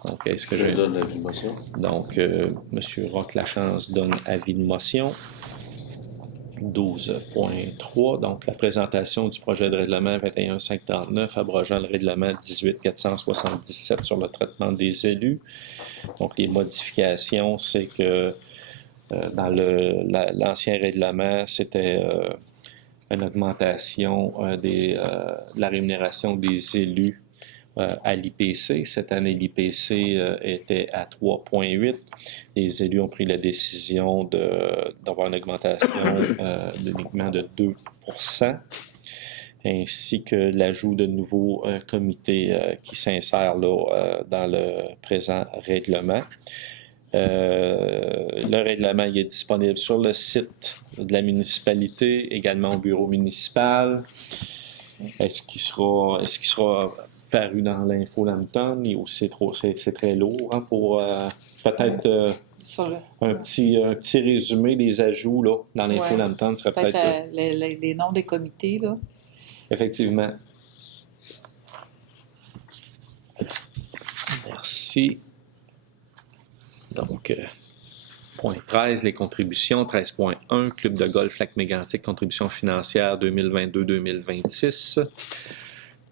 Donc, est-ce que Je donne l'avis de motion. Donc, M. Roch-Lachance donne avis de motion. 12.3, donc la présentation du projet de règlement 21-539 abrogeant le règlement 18-477 sur le traitement des élus. Donc, les modifications, c'est que dans l'ancien règlement, c'était une augmentation de la rémunération des élus à l'IPC. Cette année, l'IPC était à 3,8. Les élus ont pris la décision d'avoir une augmentation uniquement de 2%, ainsi que l'ajout de nouveaux comités qui s'insèrent dans le présent règlement. Le règlement il est disponible sur le site de la municipalité, également au bureau municipal. Est-ce qu'il sera paru dans l'Info Lambton ou c'est très lourd hein, pour peut-être un petit résumé des ajouts là, dans l'Info Lambton serait peut-être les noms des comités là. Effectivement. Merci. Donc, point 13, les contributions. 13.1, Club de golf Lac-Mégantic, contribution financière 2022-2026.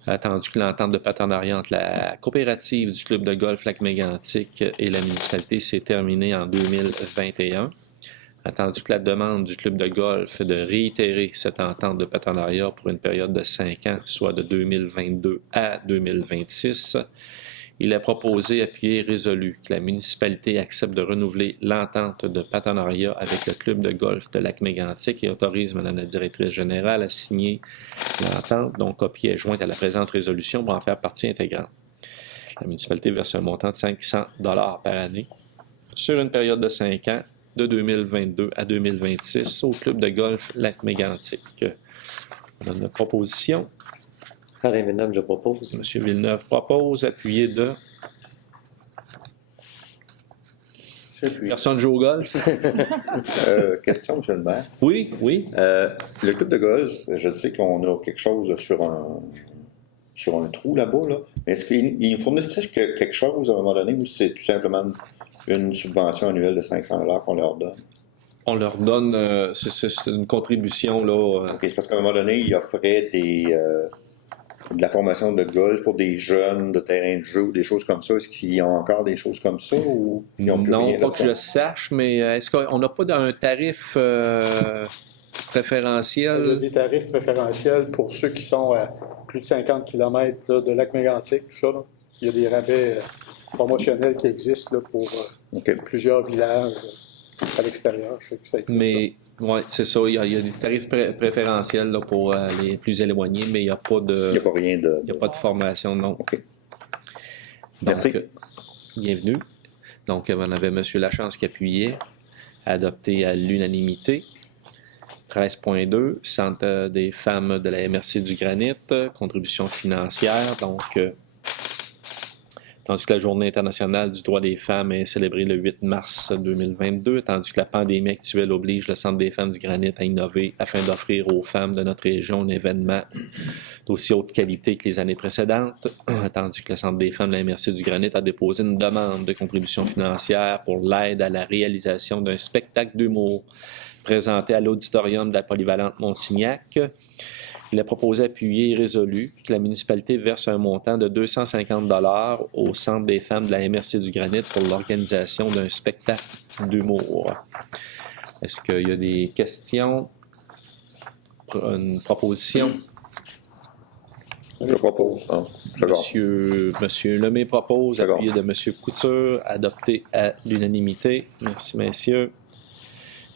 Attendu que l'entente de partenariat entre la coopérative du Club de golf Lac-Mégantic et la municipalité s'est terminée en 2021. Attendu que la demande du Club de golf de réitérer cette entente de partenariat pour une période de 5 ans, soit de 2022 à 2026. Il est proposé, appuyé et résolu que la municipalité accepte de renouveler l'entente de partenariat avec le club de golf de Lac-Mégantic et autorise Mme la directrice générale à signer l'entente, dont copie est jointe à la présente résolution pour en faire partie intégrante. La municipalité verse un montant de 500 $ par année sur une période de 5 ans, de 2022 à 2026, au club de golf Lac-Mégantic. On a une proposition. Alain Villeneuve, je propose. M. Villeneuve propose, appuyé de... J'appuie. Personne joue au golf? Question, M. le maire. Oui, oui. Le club de golf, je sais qu'on a quelque chose sur sur un trou là-bas, là. Est-ce qu'ils fournissent quelque chose à un moment donné ou c'est tout simplement une subvention annuelle de 500 $ qu'on leur donne? On leur donne, c'est une contribution, là. OK, c'est parce qu'à un moment donné, ils offraient de la formation de golf pour des jeunes, de terrain de jeu ou des choses comme ça. Est-ce qu'ils ont encore des choses comme ça ou ils n'ont plus Non, rien pas de que ça? je sache, mais est-ce qu'on n'a pas un tarif Il y a préférentiel? des tarifs préférentiels pour ceux qui sont à plus de 50 km là, de Lac-Mégantic, tout ça. Là. Il y a des rabais promotionnels qui existent là, pour OK. plusieurs villages à l'extérieur. Je sais que ça existe. Mais, oui, c'est ça. Il y a des tarifs préférentiels là, pour les plus éloignés, mais il n'y a pas de. Il n'y a pas rien de... Il n'y a pas de formation, non. OK. Donc, Merci. Bienvenue. Donc, on avait M. Lachance qui appuyait, adopté à l'unanimité. 13.2, Centre des femmes de la MRC du Granit, contribution financière. Donc, tandis que la Journée internationale du droit des femmes est célébrée le 8 mars 2022, tandis que la pandémie actuelle oblige le Centre des femmes du Granit à innover afin d'offrir aux femmes de notre région un événement d'aussi haute qualité que les années précédentes, tandis que le Centre des femmes de la MRC du Granit a déposé une demande de contribution financière pour l'aide à la réalisation d'un spectacle d'humour présenté à l'auditorium de la Polyvalente Montignac. Il a proposé appuyé et résolu que la municipalité verse un montant de 250 $ au Centre des femmes de la MRC du Granit pour l'organisation d'un spectacle d'humour. Est-ce qu'il y a des questions? Une proposition? Je propose. Ah, c'est bon. Monsieur Lemay propose, C'est bon. appuyé de Monsieur Couture, adopté à l'unanimité. Merci, messieurs.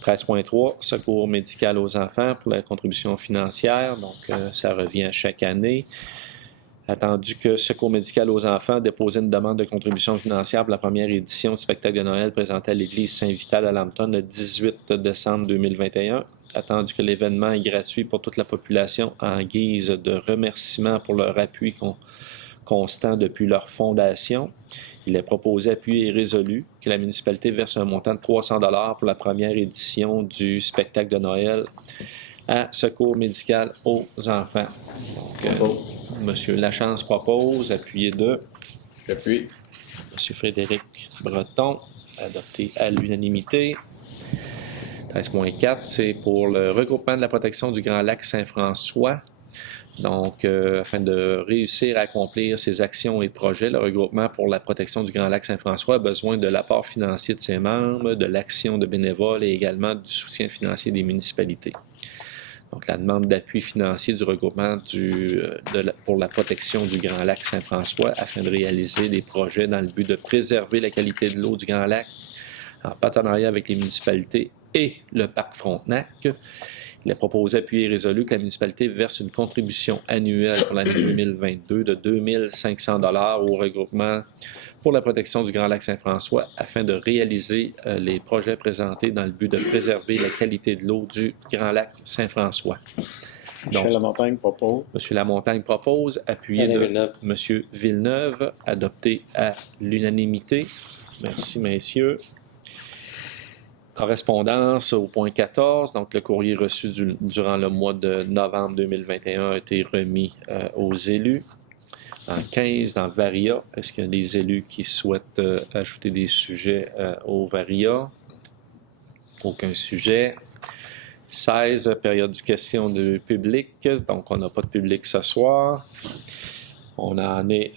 13.3, secours médical aux enfants pour la contribution financière. Donc, ça revient chaque année. Attendu que Secours médical aux enfants déposait une demande de contribution financière pour la première édition du spectacle de Noël présenté à l'église Saint-Vital à Lambton le 18 décembre 2021. Attendu que l'événement est gratuit pour toute la population en guise de remerciement pour leur appui constant depuis leur fondation. Il est proposé, appuyé et résolu que la municipalité verse un montant de 300 $ pour la première édition du spectacle de Noël à Secours médical aux enfants. Donc, M. Lachance propose, appuyé de J'appuie. M. Frédéric Breton, adopté à l'unanimité. 13.4, c'est pour le regroupement de la protection du Grand Lac Saint-François. Donc, afin de réussir à accomplir ces actions et projets, le regroupement pour la protection du Grand Lac Saint-François a besoin de l'apport financier de ses membres, de l'action de bénévoles et également du soutien financier des municipalités. Donc, la demande d'appui financier du regroupement pour la protection du Grand Lac Saint-François afin de réaliser des projets dans le but de préserver la qualité de l'eau du Grand Lac en partenariat avec les municipalités et le Parc Frontenac. Il est proposé, appuyé et résolu que la municipalité verse une contribution annuelle pour l'année 2022 de 2500 $ au regroupement pour la protection du Grand Lac Saint-François afin de réaliser les projets présentés dans le but de préserver la qualité de l'eau du Grand Lac Saint-François. Michel Lamontagne propose. M. Lamontagne propose, appuyé Alain de Villeneuve. M. Villeneuve, adopté à l'unanimité. Merci, messieurs. Correspondance au point 14, donc le courrier reçu durant le mois de novembre 2021 a été remis aux élus. En 15, dans Varia, est-ce qu'il y a des élus qui souhaitent ajouter des sujets au Varia? Aucun sujet. 16, période de questions de public, donc on n'a pas de public ce soir. On en est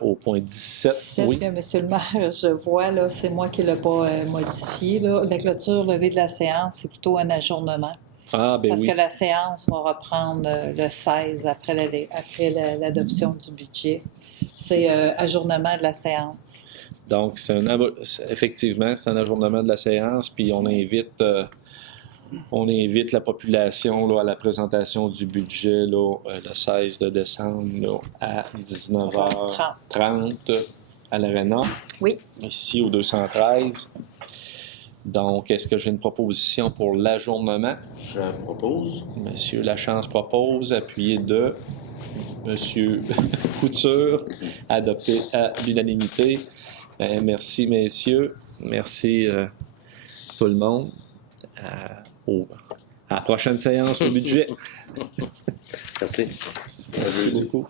au point 17. Celle Oui. que, Monsieur le maire, je vois, là, c'est moi qui ne l'ai pas modifié. Là. La clôture levée de la séance, c'est plutôt un ajournement. Ah, ben Parce oui. que la séance va reprendre le 16 après l'adoption du budget. C'est ajournement de la séance. Donc, effectivement, c'est un ajournement de la séance, puis on invite la population là, à la présentation du budget là, le 16 de décembre là, à 19h30 à l'Arena, Oui. ici au 213. Donc, est-ce que j'ai une proposition pour l'ajournement? Je propose. Monsieur Lachance propose, appuyé de Monsieur Couture, adopté à l'unanimité. Merci, messieurs. Merci tout le monde. À la prochaine séance au budget. Merci. Merci beaucoup.